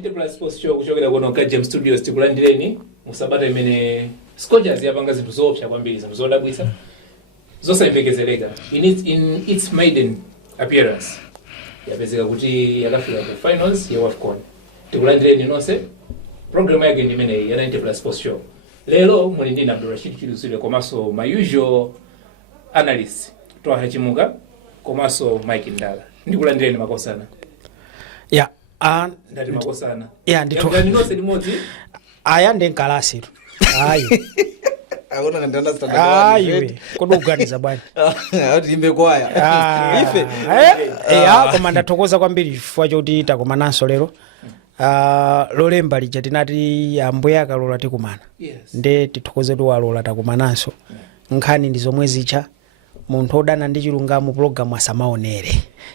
90+ Sports Show kuchokera kuno ka James Studios tikulandireni musabata imene Scorchers yapanga zinthu zoopsa kwambiri zinthu zodabwitsa zosayembekezeleka in its maiden appearance yapezeka kuti yakafika ku finals ya AFCON. Tikulandireni nonse program yake ndi imene ya 90+ Sports Show. Lero muli ndi Rashid Chilizule komanso my usual analyst Twaha Chimuka komanso Mike Ndala. Ndikulandireni makosana. Yeah. Ndati makosana. Yeah, ndito. Ndinose limodzi. Aya ndenkalasi. Ayi. Akona ndanda stand. Ayi. Kodoganiza bwana. Ati imbe kwaya. Ife. Koma ndathokoza kwambiri chifukwa choti takomananso lero. Lolemba lija tinati ambuye akalola tikumana. Yes. Nde tithokoze tu walola takumananso. Nkhani ndi zomwe zicha. Munthu odana ndi chilungamo program asamaonere.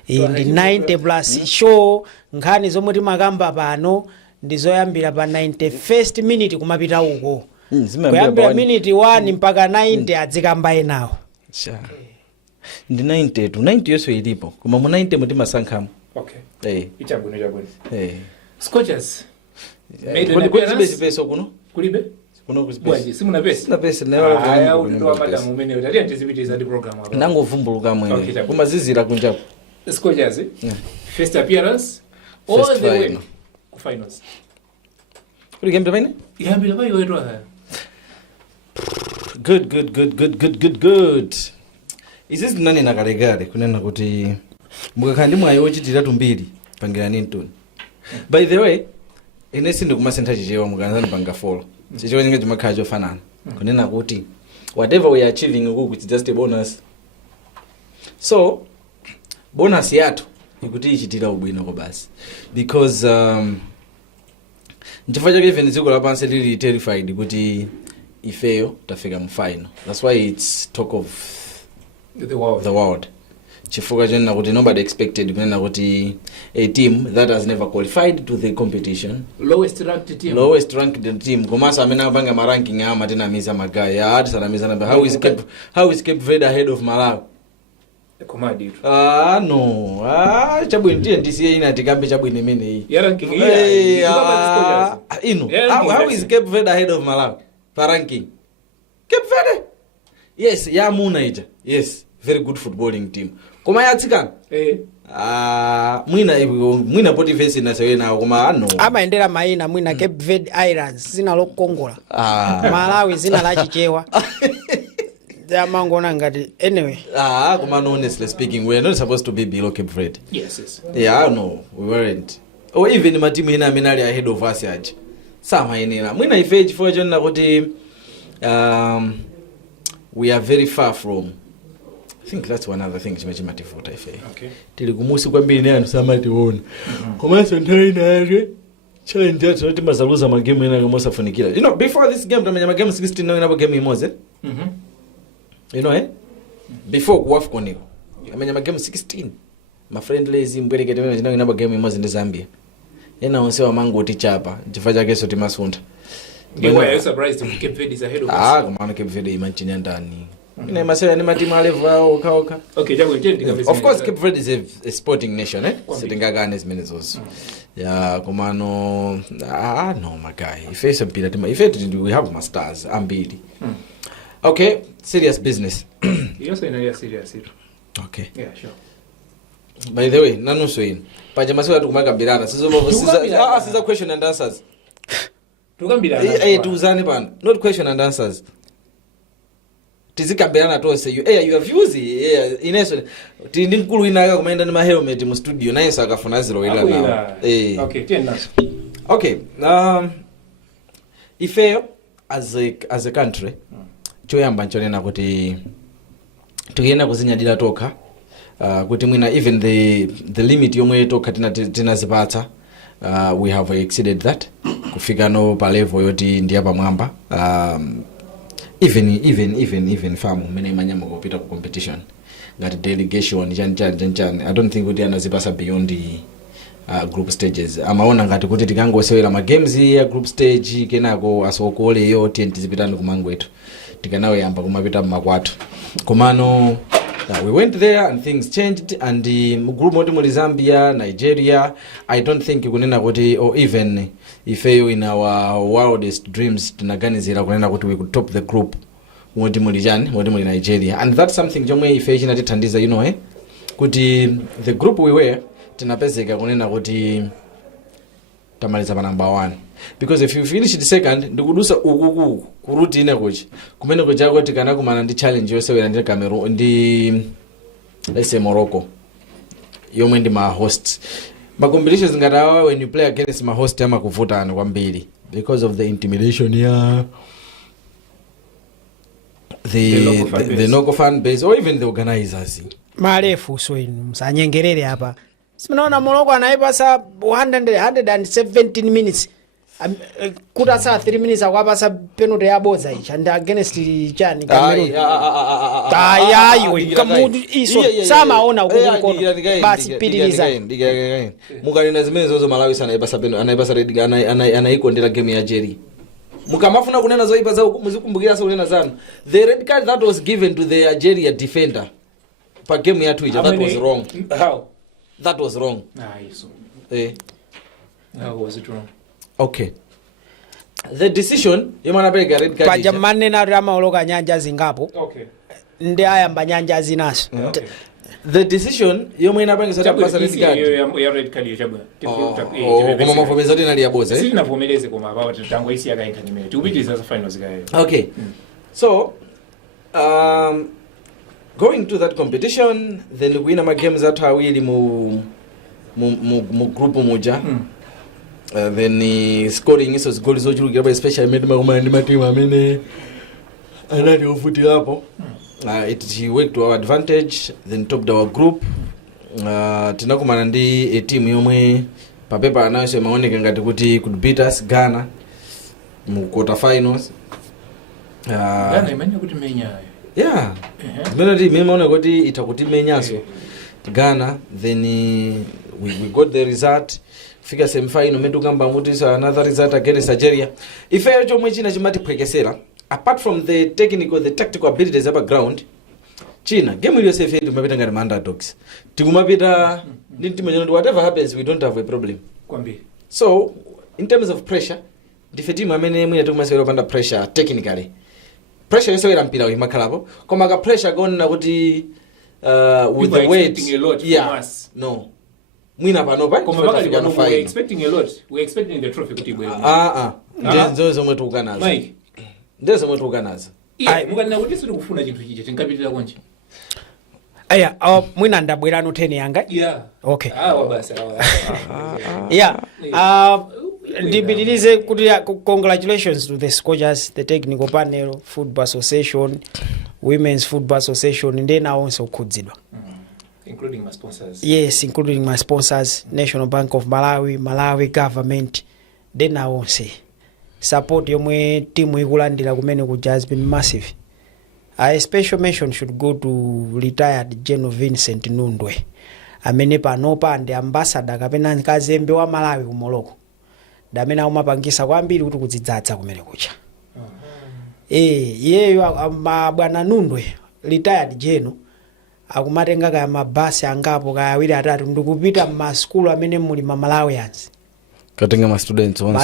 Ndi 90+ show nkhani zomwe timakamba pano ndizoyambira pa 91st minute kumapita uko. Kuyambira minute 1 mpaka 90 adzikamba enawo. Ndi 90 tu 90 yonso ilipo koma mu 90 mutima sankhamo. Okay. Ichabwino. Scorchers. Kulibe peso kuno? Kulibe? Kuno kulibe. Bwaji, simuna pesa? Na pesa nayo. Aya ulitoa madam umene utali anticipate za program hapa. Nango vumbuluka mwene. Kuma zizira kunjapo. Scorchers. First appearance all the way to finals. Kuligembe bene? Yambira bayo wetu haya. Good. Izi zinane nakalegale kunena kuti mukakhala mwayo ochitira tumbiri pangirani ntoni. By the way, inesi ndikumasentha chichewa mukanzani panga follow. Chichewa nyinga chimakhala chofanana. Kunena kuti whatever we are achieving ukuku it's just a bonus. So bonus yathu ikuti ichitira ubwino ko basi. Because nchifukwa chake even dziko lapansi lili terrified kuti ifeyo tafika mu final. That's why it's talk of the world. Chifukwa chena kuti nobody expected kunena kuti a team that has never qualified to the competition, lowest ranked team komasa amene apanga ma ranking ama tena miza magaya hadi sana miza namba how is Cape Verde ahead of Malawi? Komadi. No. Chabwino ndisiye ina tikambe chabwino imene iyi. Ya ranking how is Cape Verde ahead of Malawi? Pa ranking. Cape Verde? Yes, ya muna ija. Yes, very good footballing team. Koma yatsikana? Mwina poti face na sewe na koma no. Amaendera maina mwina Cape Verde Islands zina lokongola. Malawi zina la chichewa. Jamangona ngati anyway. Koma honestly speaking we are not supposed to be below Cape Verde. Yes. Yeah, no, we weren't. Or even my team ina menali ahead of us yaje. Sama yenena. Mwina ife chifukwa chona kuti we are very far from. I think that's one other thing chimatifuta ife. Okay. Tili kumusi kwambiri ne anthu samationa. Komanso nthawi naye challenge yathu kuti mazaluza magame ena kama safunikira. You know, before this game tamenya magame 16 nayo inabo game imoze. You know before kuwafcon iko amenya magame 16 ma friendlies mbwerekete mena nayo inabo game imoze ndi Zambia. Ena onse wa mango tichapa chifukwa chake so timasunda. You were surprised to Cape Verde is ahead of us. Kama Cape Verde imanchinya ndani. Ina masaya ni matimu level oka. Okay, jago itendi kabisa. Of course Cape Verde is a sporting nation, sitingagane as many zozo. Yeah, komano no my guy. If it's a mpira tima, if we have my stars ambili. Okay, serious business. You say na serious. Okay. Yeah, sure. By the way, nanu swing. Paja maswala tukumakambirana. Siza question and answers. Tukambirana. Tuzane bana. Not question and answers. Tizikambirana tose your views ineso tindi nkulu inaka kumaenda ni ma helmet mu studio naye sakafuna zero ila na okay tena okay ifeyo as a country choyamba nchonena kuti tukiyenda kuzinyadira toka kuti mwina even the limit yomwe toka tinazipatsa we have exceeded that kufika no pa level yoti ndi apa mwamba even famu mene manyama kupita ku competition ngati delegation chan I don't think kuti anazipasa beyond the group stages. Amaona ngati kuti tikangosewera ma games ya group stage kenako asokole yo tizipitani kumangwetu tikanawe yamba kumapita makwatu komano We went there and things changed, and group moti muli Zambia, Nigeria, I don't think kunena kuti, or even if in our wildest dreams tinaganizira kunena kuti we could top the group moti muli Nigeria, and that's something jomwe ife chinatithandiza kuti the group we were tinapezeka kunena kuti tamaliza pa number 1, because if you finish the second ndikudusa ukuku kuruti ine kuchi kumene kuchako tikana kumana ndi challenge yosewera ndi Cameroon ndi let's say Morocco yomwe ndi ma hosts. Ma competitions ngatawa when you play against ma host ama kuvutana kwambiri because of the intimidation the local fan base or even the organizers. Marefu so inu msanyengerere hapa. Simunaona Morocco anaipasa 117 minutes. Kuta saa 3 minutes akwapasa penalty ya boza ichi and against chani Cameroon. Tayayo kamudu iso samaona ukuko basi pitiliza. Mukanena zimene zozo Malawi sana anaipasa red anaikondera game ya Jerry. Mukamafuna kunena zoipa za muzikumbukira kunena zanu. The red card that was given to the Algeria defender pa game ya Twitter, that was wrong. How? That was wrong. So. How was it wrong? Okay. The decision yomana bega red card. Pajamane na rama oloka nyanja zingapo. Okay. Ndi ayamba nyanja zinaso. Okay. The decision yomwe banga sata pasa red card. Ya red card yachabwa. Koma mafomeza tena liyaboza. Sisi navumeleze koma baba tango isi yakaita nimene. Tubitiza za finals gayo. Okay. So going to that competition, then we win games that are really mu group moja. Then scoring is goals so you especially made my team amene anali ufuti hapo. He worked to our advantage, then topped our group. Tinakumana ndi a team yomwe pa paper anayo maoneka ngati kuti could beat us, Ghana mu quarter finals. Ghana imanya kuti menya. Yeah. Melody memeona kuti itakutimenyaso Ghana, then we got the result. Figure semi final medu kamba muti another result against Nigeria. If I chomwe china chimati pwekesera, apart from the technical, the tactical abilities up ground, China game will say fail mapita ngati underdogs. Tikumapita ndi timenyo whatever happens we don't have a problem. Kwambi. So in terms of pressure, the team amene mwina tukumasewera under pressure technically. Pressure yosewera mpira imakhalapo koma ka pressure gonna kuti with the weight a lot from us. No. Mwina pano pa koma we're expecting a lot. We're expecting the trophy kuti bwe. Ndezo zomwe tukanazo. Mike. Ndezo zomwe tukanazo. Mukanena kuti siri kufuna chinthu chije tinkapitira konje. Aya, mwina ndabwera no 10 yanga. Yeah. Okay. Wabasa. Yeah. Ndibidilize kuti congratulations to the Scorchers, the technical panel, Football Association, Women's Football Association, and then also kudzidwa. Including my sponsors. Yes, including my sponsors, National Bank of Malawi, Malawi government. Then I won't say support yomwe team ikulandira kumene kuja has been massive. A special mention should go to retired General Vincent Nundwe. Amene panopa ndi ambassador kapena kazembe wa Malawi ku Morocco. Damena umapangisa kwambiri kuti kudzidzadza kumene kucha. Yeyo bwana Nundwe retired General akumatenga kaya mabasi angapo kaya awiri atatu ndikupita m'maskulu amene muli ma Malawians. Katenga ma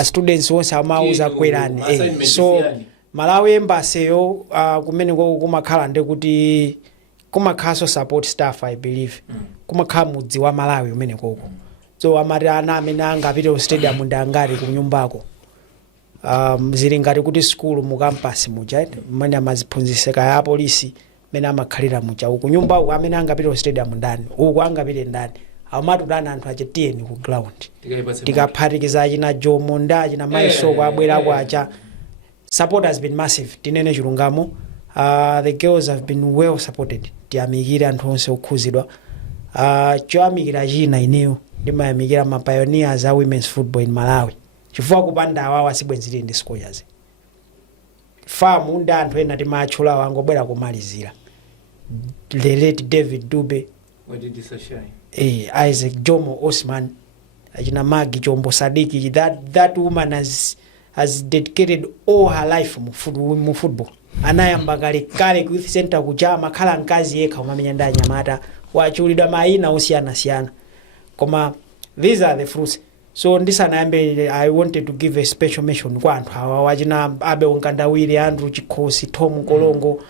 students onse amauza kwerani. So Malawi embassy yo kumene kumakhala ndekuti kumakhaso support staff I believe. Kumakhala mudzi wa Malawi umene koko. So amati ana amene angapite ku stadium ndangati ku nyumbako. Zili ngati kuti school mu campus muja mmene amaziphunziseka ya polisi mene amakhalira muja ku nyumba uko amene angapite ku stadium ndani uko angapite ndani amatu dana anthu achitiyeni ku ground tikaphatikiza china Jomo nda china Maisoko abwera kwacha. Support has been massive tinene chilungamo. The girls have been well supported. Tiyamikira anthu onse okhuzidwa. Choyamikira china ineyo ndimayamikira ma pioneers a women's football in Malawi chifukwa kupanda awawo asibwenzire ndi Scorchers. Famu ndi anthu ena timachula wangobwera kumalizira. The late David Dube, what did this shine? Isaac Jomo Osman, ajina Magi Jombo Sadiki, that woman has dedicated all her life mu football. anayamba kale ku youth center kuja makhala mkazi yekha umamenya ndi anyamata wachulidwa mayina osiyana koma these are the fruits. So ndisanayambe I wanted to give a special mention kwa anthu awa wachina Abe Nkandawire, Andrew Chikhosi, Tom Kolongo,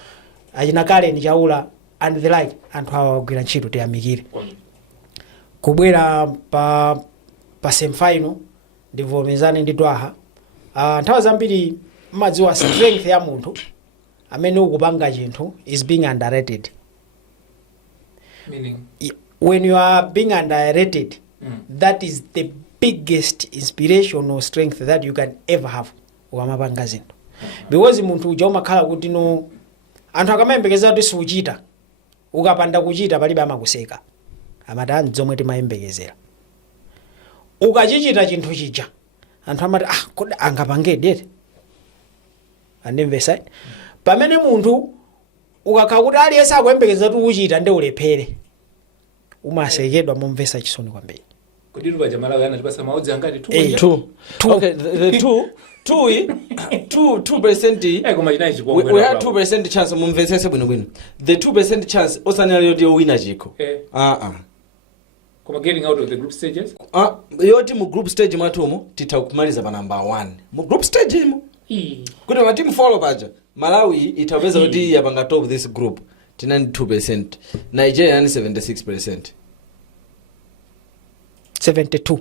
achina kale ni chaula and the like. Anthu awa wagwira ntchito tiyamikire. Kubwera pa semifinal ndivomezane ndi Twaha. Nthawi zambiri madziwa strength ya munthu amene ukupanga chinthu is being underrated. Meaning when you are being underrated, that is the biggest inspiration or strength that you can ever have ukamapanga zinthu. Because munthu uja umakhala kuti no anthu akamayembekeza kuti siuchita ukapanda kuchita palibe amakuseka amati nzomwe timayembekezera. Ukachichita chinthu chija anthu amati kodi angapangedi andimvesa. Pamene munthu ukakhala kuti aliyense akuyembekeza kuti uchita ndi ulephere umasekedwa momvesa chisoni kwambiri. Kodi ruba jamala gana tipasa maudzi angati 2. Okay, the 2%. Koma chinayi chikwa. We had 2% chance mumvesese bwino. The 2% chance osanali yoti wina chiko. Koma getting out of the group stages? Yoti mu group stage mwatumo titakumaliza pa number 1. Mu group stage imo. Kuti ma team follow paja. Malawi itaweza kuti yapanga top this group. Tinani 2%. Nigeria ni 76%. 72.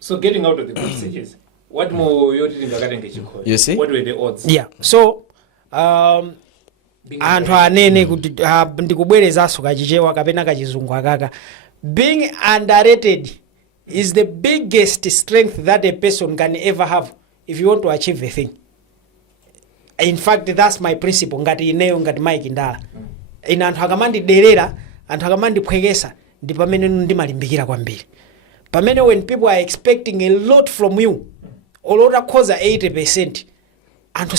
So getting out of the group stages, what more you did in the You see? What were the odds? Yeah. So anthu anene kuti ndikubwerezaso kachichewa kapena kachizungu akaka. Being underrated is the biggest strength that a person can ever have if you want to achieve a thing. In fact, that's my principle. Ngati ineyo ngati Mike Ndala. Ina anthu akamandiderera, anthu akamandiphwekesa ndi pamene ndimalimbikira kwambiri. Pamene when people are expecting a lot from you, olota khoza 80%, anthu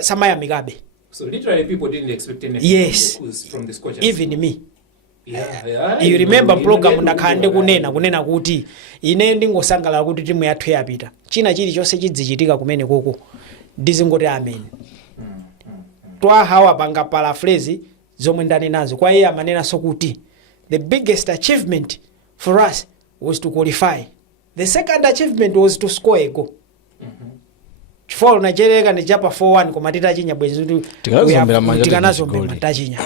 samayamikabe. So literally people didn't expect anything yes. From the Scorchers. Even me. Yeah. You remember program ndakhande kunena kuti ine ndingosangalala kuti timu yathu yapita. China chilichonse chidzichitika kumene koko ndizingoti amen. Twaha wapanga paraphrase zomwe ndani nazo. Kwa iye amanena sokuti the biggest achievement for us was to qualify. The second achievement was to score a goal. Chifukwa Nigeria ndi chapa 4-1 koma titachinya bwenzi kuti tikanazombera matachinya.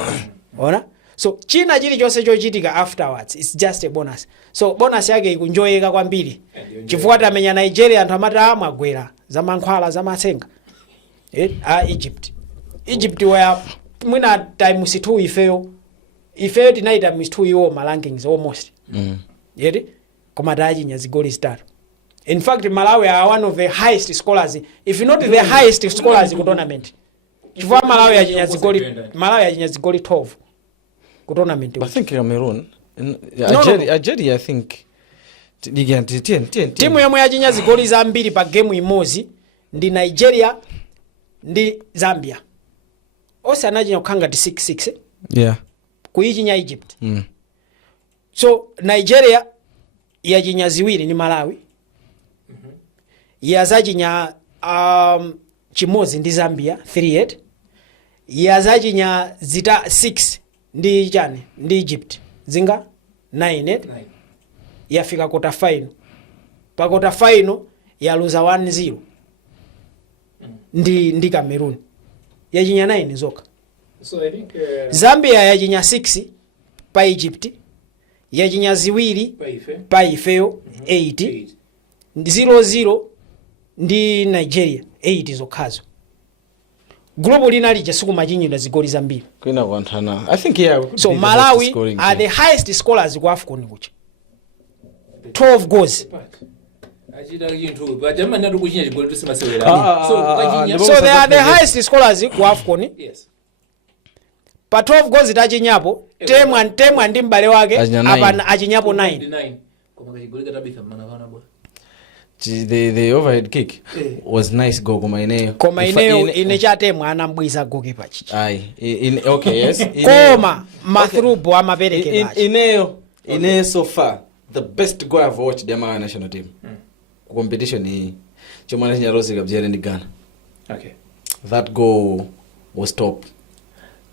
Ona? So china chilichonse chochitika afterwards it's just a bonus. So bonus yake ikunjoyeka kwambiri. Chifukwa tamenya Nigeria anthu amati amagwera za mankhwala za masenga. Egypt where mwina times 2 ifeyo tinaita times 2 iwo ma rankings almost. Yeti koma tachinya zigoli zitatu. In fact Malawi are one of the highest scorers, if not the highest scorers ku tournament. Chifukwa Malawi yachinya zigoli 12 ku tournament. I think Cameroon Algeria I think timu yomwe yachinya zigoli zambiri pa game imodzi ndi Nigeria ndi Zambia. Ose anachinya kukhanga 6-6. Yeah. Kuichinya Egypt. So Nigeria yachinya ziwiri ni Malawi. Yazachinya chimodzi ndi Zambia 3-8. Yazachinya zita 6 ndi chani ndi Egypt zinga 9-8. Yafika quarter final. Pa quarter final yaluza 1-0 ndi Cameroon. Yachinya 9 zoka. So I think Zambia yachinya 6 pa Egypt. Yachinya ziwiri pa ifeyo 8. 0-0 ndi Nigeria 8 zokhazo. Global linali jesuku machinyira zigoli zambiri. Kwina kwantana. I think yeah. So Malawi are the highest scorers ku AFCON kucha. 12 goals. So they are the highest scorers ku AFCON. Yes. Pa 12 goals itachinyapo temwa ndi mbale wake apa achinyapo 9. The overhead kick was nice go koma ineyo ine chatemwa anambwiza goalkeeper chichi. Okay, yes. Koma mathrubo amapereke bachi. Ineyo so far the best goal I've watched the Malawi national team. Competition ni chomwana chinya Rose kabjere ndi Ghana. Okay. that goal will stop.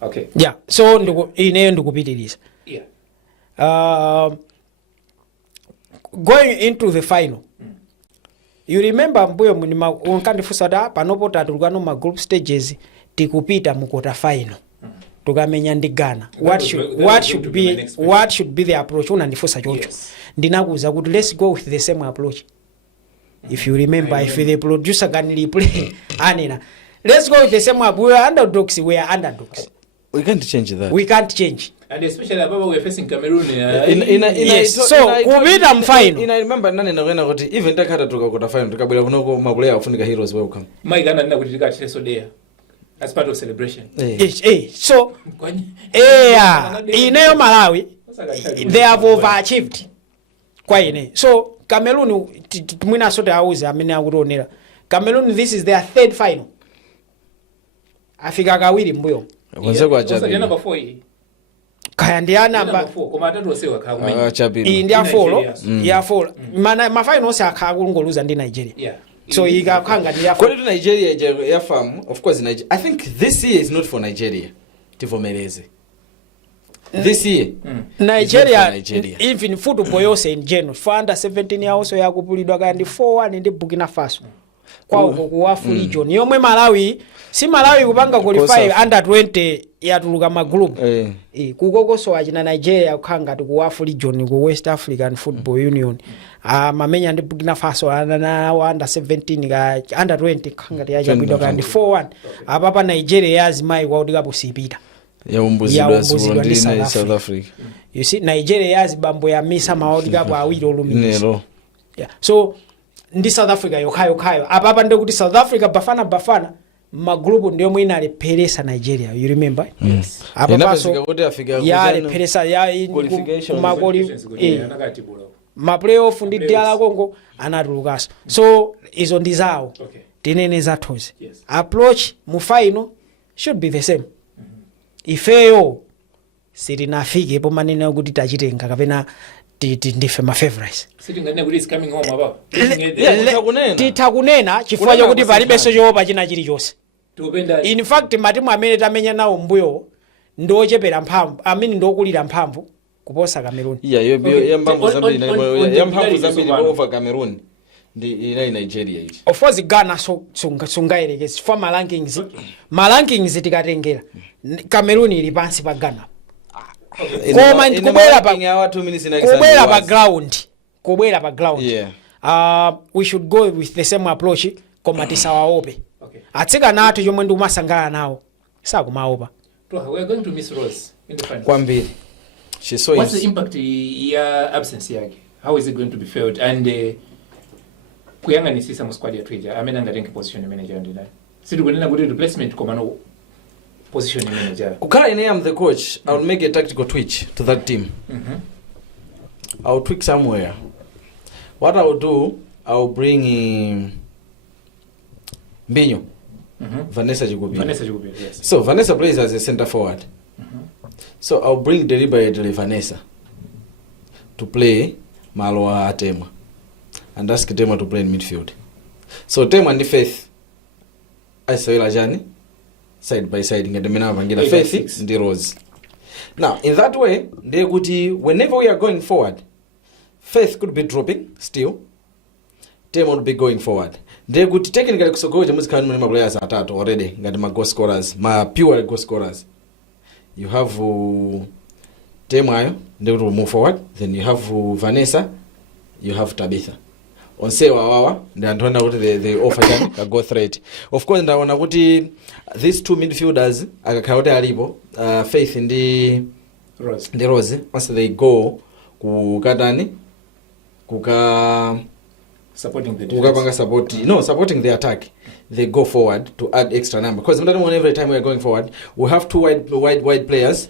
Okay. Yeah, so ineyo ndikupitiriza. Yeah. Going into the final, you remember mbuyo unkandifusa da panopo tatulukano ma group stages tikupita mu quarter final tukamenya ndi Ghana. What should be the approach? Unandifusa choncho. Ndinakuza kuti let's go with the same approach. If you remember, if the producer can replay anena, let's go with the same approach. We are underdogs. We can't change that. We can't change. And especially ababa we are facing Cameroon. So kupita mfaino. Ina remember nani nakwenda kuti even takata tukakota final tukabwera kunoko maplayer afunika heroes welcome. Mike Ndala ndina kuti tikati so there as part of celebration. So ineyo Malawi they have overachieved kwa ine. So Cameroon mwina sote auze amene akutonera. Cameroon this is their third final. Afika kawiri mbuyo. Wanze kwa chapi. Number 4. Kaya ndiya namba koma atatu osewa kakumenya. India 4 ya 4 mana mafaino ose akagulungoluza ndi Nigeria. Yeah. So ikakanga ndi ya 4. Kwa Nigeria ya farm of course Nigeria. I think this year is not for Nigeria. Tivomereze. This year. Nigeria even football yose in general for under 17 also yakupulidwa kandi 4-1 ndi Burkina Faso. Kwa ku Africa region. Yomwe Malawi si Malawi kupanga qualify under 20 yatuluka ma group. Kukokoso achina Nigeria kukhanga ku Africa region ku West African Football Union. Mamenya ndi Burkina Faso na under 17 ka under 20 khanga yachapidwa kandi 4-1. Apapa Nigeria yazimai kwa udika posipita. Yaumbuzidwa ndi South Africa. You see Nigeria yazibambo ya misa maodika kwa awiri olumisa. Yeah. So ndi South Africa yokhayo apapa ndikuti South Africa bafana magrupu ndiyo mwina alepheresa Nigeria, you remember? Yes. Apapaso ya alepheresa ya ma playoff ndi DR Congo anatulukaso. So izo ndi zawo tinene zathozi. Approach mu final should be the same. Ifeyo sitinafike pomanena kuti tachitenga kapena ndife ma favorites. Sitingane kuti is coming home ababa. Titakunena chifukwa chokuti palibenso chopa china chilichonse. In fact matimu amene tamenya nawo mbuyo ndochepera mphamvu amene ndokulira mphamvu kuposa Cameroon. Yambamvu zambiri over Cameroon ndi Nigeria iti. Of course Ghana sungayerekezi for rankings tikatengera Cameroon ili pansi pa Ghana. Koma kubwera pa ground. We should go with the same approach koma tisawaope. Atsika nato yomwe ndi umasangala nawo sakumaopa. We are going to miss Rose in the final. Kwambiri. What's the impact ya absence yake? How is it going to be felt? And kuyanganisisa mu squad ya Twitter amene angatenga position manager ndi nani? Sitikunena kuti replacement koma no position manager. Kukhala ine am the coach, I will make a tactical twitch to that team. I will tweak somewhere. What I will do, I will bring Mbinyo. Vanessa Chigubi. Yes. So Vanessa plays as a center forward. So I'll bring deliberately Vanessa to play Maloa Tema and ask Tema to play in midfield. So Tema and the Faith I saw Lajani side by side in the Mina Vangela Faith in the Rose. Now in that way, they would whenever we are going forward, Faith could be dropping still. Tema would be going forward. They could technically go to Muslim players at already, got my goal scorers, my pure goal scorers. You have Temayo, they will move forward. Then you have Vanessa, you have Tabitha. On say wawa, they don't know the offer a go threat. Of course, I want to these two midfielders, Akakaote Alibo, Faith in the Rose. Once they go, Kukadani, supporting the defense. Supporting the attack. They go forward to add extra number. Because every time we are going forward, we have two wide players.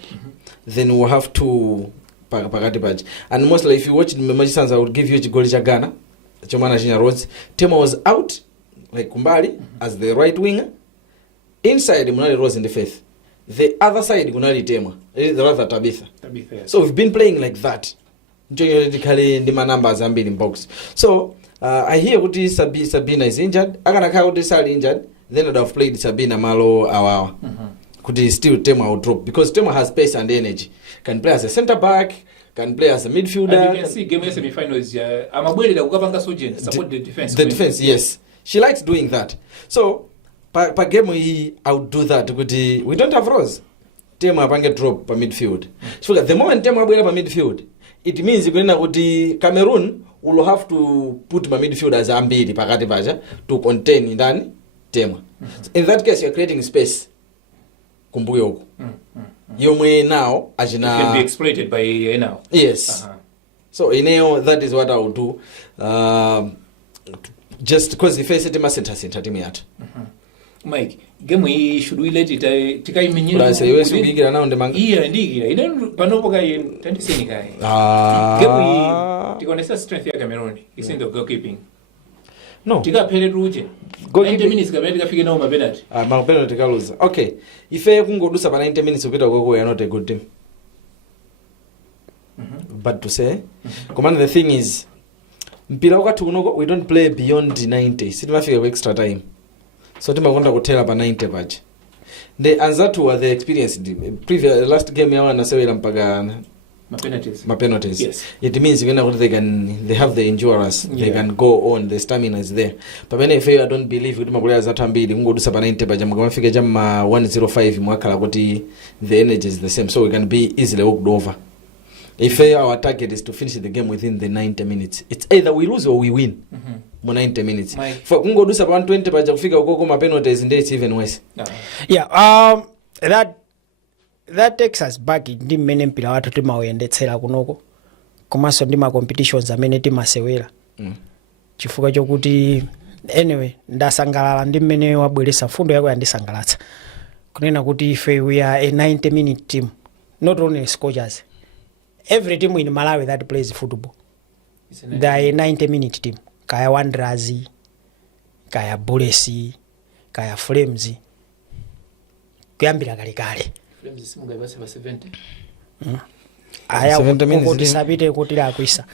Then we have two Pagati Badge. And mostly, if you watch the Magicians, I would give you Golicha Ghana. Chomana Junior Rhodes. Tema was out, like Kumbali, as the right winger. Inside, Munali Rose in the Faith. The other side, Munali Tema. Rather Tabitha. Yes. So we've been playing like that. Generally, the numbers are being in box. So, I hear Sabina is injured. Aganaka is injured. then I'd have played Sabina Malo Awawa. Could he still Tema will drop because Tema has pace and energy. Can play as a centre back, can play as a midfielder. And you can see game semi-final is I'm a boy that Ugabanga Sojin support the defense. The defense, yes. She likes doing that. So per game I would do that. We don't have Rose. Tema pange drop per midfield. So the moment Tema will have a midfield, it means you're going to Cameroon will have to put my midfield as ambidi pakati baja to contain ndani Tema. In that case, you're creating space. Kumbuyoko. Yomwe now ajina can be exploited by now. Yes. So that is what I will do. Just because the face Tema center team yat. Mike, game should we let it tikai menyele? Plus you should be now the man. Yeah, ndigira. Iden panopo kai tendiseni kai. Game tikonesa strength ya Cameroon is in the goalkeeping. No. Tika pele ruje. 90 minutes kabla tikafike nao mapenalty. Mapenalty kaluza. Okay. Ife kungodusa pa 90 minutes upita koko are not a good team. But to say, command the thing is mpira wakati unoko we don't play beyond 90. Sitimafika kwa extra time. So timakonda kutela pa 90 paje. The answer to the experience previous last game yawa nasewera mpaka my penalties. Yes. It means they have the endurance, they can go on, the stamina is there. But when if I don't believe with Magulia Zatambidi, we go to Sabaninte by Jamafika Jama 105 Mwakala, the energy is the same, so we can be easily walked over. If our target is to finish the game within the 90 minutes, it's either we lose or we win. 90 minutes. For Kungo do 120 by Jafika Okoko penalties, and it's even worse. Yeah, that takes us back ndi mmene mpira wathu timauyendetsera kunoko komanso ndi ma competitions amene timasewera chifukwa chokuti anyway ndasangalala ndi mmene wabweresa fundo yako yandisangalatsa kunena kuti ife we are a 90-minute team, not only Scorchers, every team in Malawi that plays football they are a 90-minute team. Kaya Wanderers, kaya Bullets, kaya Flames, kuyambira kale aya kuti sabite kuti la kuisa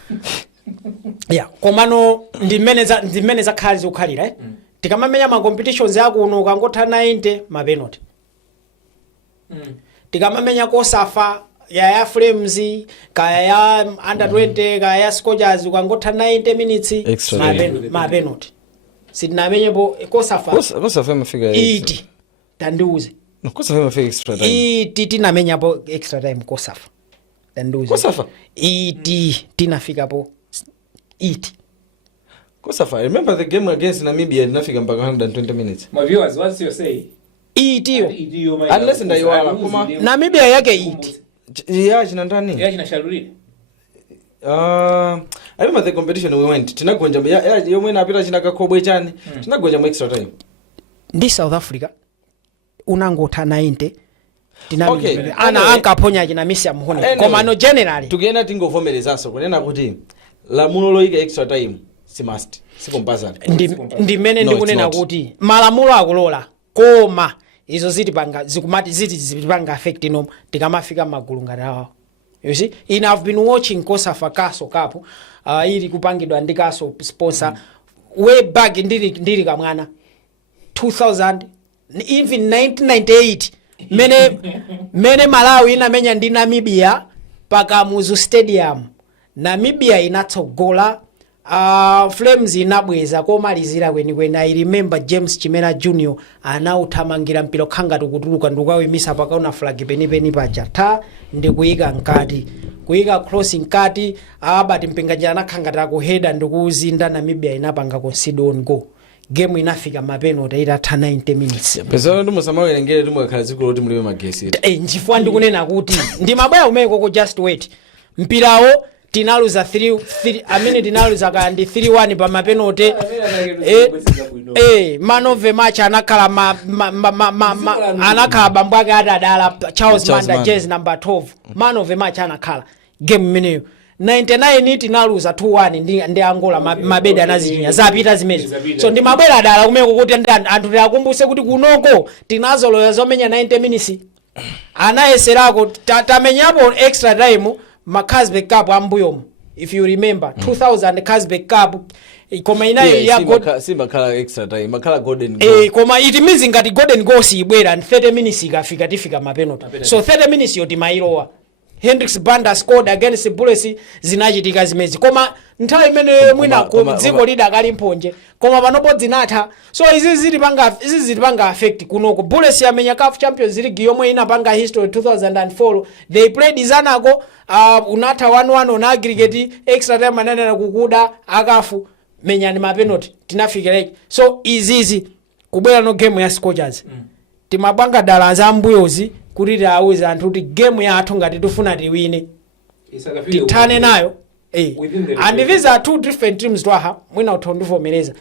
yeah komano ndimene zakhali zokhalira tikamamenya ma competitions yakuno ukangotha 90 ma penalty tikamamenya kosafa ya Flames kaya ya under 20 kaya ya Scorchers ukangotha 90 minutes ma penalty sitinamenyepo kosafa mafika 80 tandiuze no kosafa mafika extra time tinamenya po extra time kosafa tandiuze kosafa tinafika po 80 kosafa. I remember the game against Namibia tinafika mpaka 120 minutes. My viewers, what's you say? Unless ndaiwala kuma Namibia yake 80 ya jina ndani ya jina Shaluri. I remember the competition we went tinagonja yomwe napita china kakobwe chani tinagonja mu extra time ndi South Africa unangotha 90 Okay. Ana ankaponya china misi amuhone koma no generally tugenda tingovomerezanso kunena kuti lamulo loika extra time si must si compulsory ndimene ndikunena kuti malamulo akulola koma izo zitipanga zikumati zitipanga affect no tikamafika magulu ngati awo. You see, I've been watching Kosafa Kaso Cup ili kupangidwa ndi Kaso sponsor way back ndiri kamwana 2000 even 1998 mene Malawi inamenya ndi Namibia pakamuzu stadium. Namibia inatsogola Flames inabweza komalizira kweni I remember James Chimera Junior anauthamangira mpira khanga tukutuluka ndukawimisa pakaona flag penipeni paja ndikuyika nkati kuyika cross nkati abati mpinganja anakhanga takuheda ndikuzinda Namibia inapanga concede on goal. Game inafika mapenalty itatha 90 minutes. Pesa ndo musamawelengere tumukakhala zikulu kuti muliwe magesi. Nchifukwa ndikunena kuti ndi mabaya umeko ko just wait. Mpirawo tinaluza 3 amene tinaluza kandi 3-1 pa mapenalty. Man of the match anakhala anakhala bambwake atadala Charles Manda jersey number 12. Man of the match anakhala game imeneyo 99 tinaluza 2-1 ndi Angola mabedi anazichinya zapita zimezi. So ndi mabwera adala kumeko kuti anthu tiakumbuse kuti kunoko tinazoloya zomenya 90 minutes anayeserako tamenyapo extra time Makazbe Cup ambuyomo if you remember 2000 Casbek Cup koma inayo ya Simba kala extra time makala golden goal koma it means ngati golden goal sibwera and 30 minutes ikafika tifika mapenalty so 30 minutes yoti mailowa Hendrix Banda scored against Bullets zinachitika zimezi koma nthawi imene mwina ku dziko lida kali mponje koma panopo zinatha so izi zilipanga affect kunoko Bullets yamenya CAF Champions League yomwe inapanga history 2004 they played izanako unatha 1-1 on aggregate extra time ananena kukuda akafu menyani mapenalty tinafikireke so izizi kubwera no game ya Scorchers timabanga dala za mbuyozi kuti awuze anthu kuti game yathu ngati tifuna tiwine tithane nayo and these are two different teams twaha mwina utondivomereza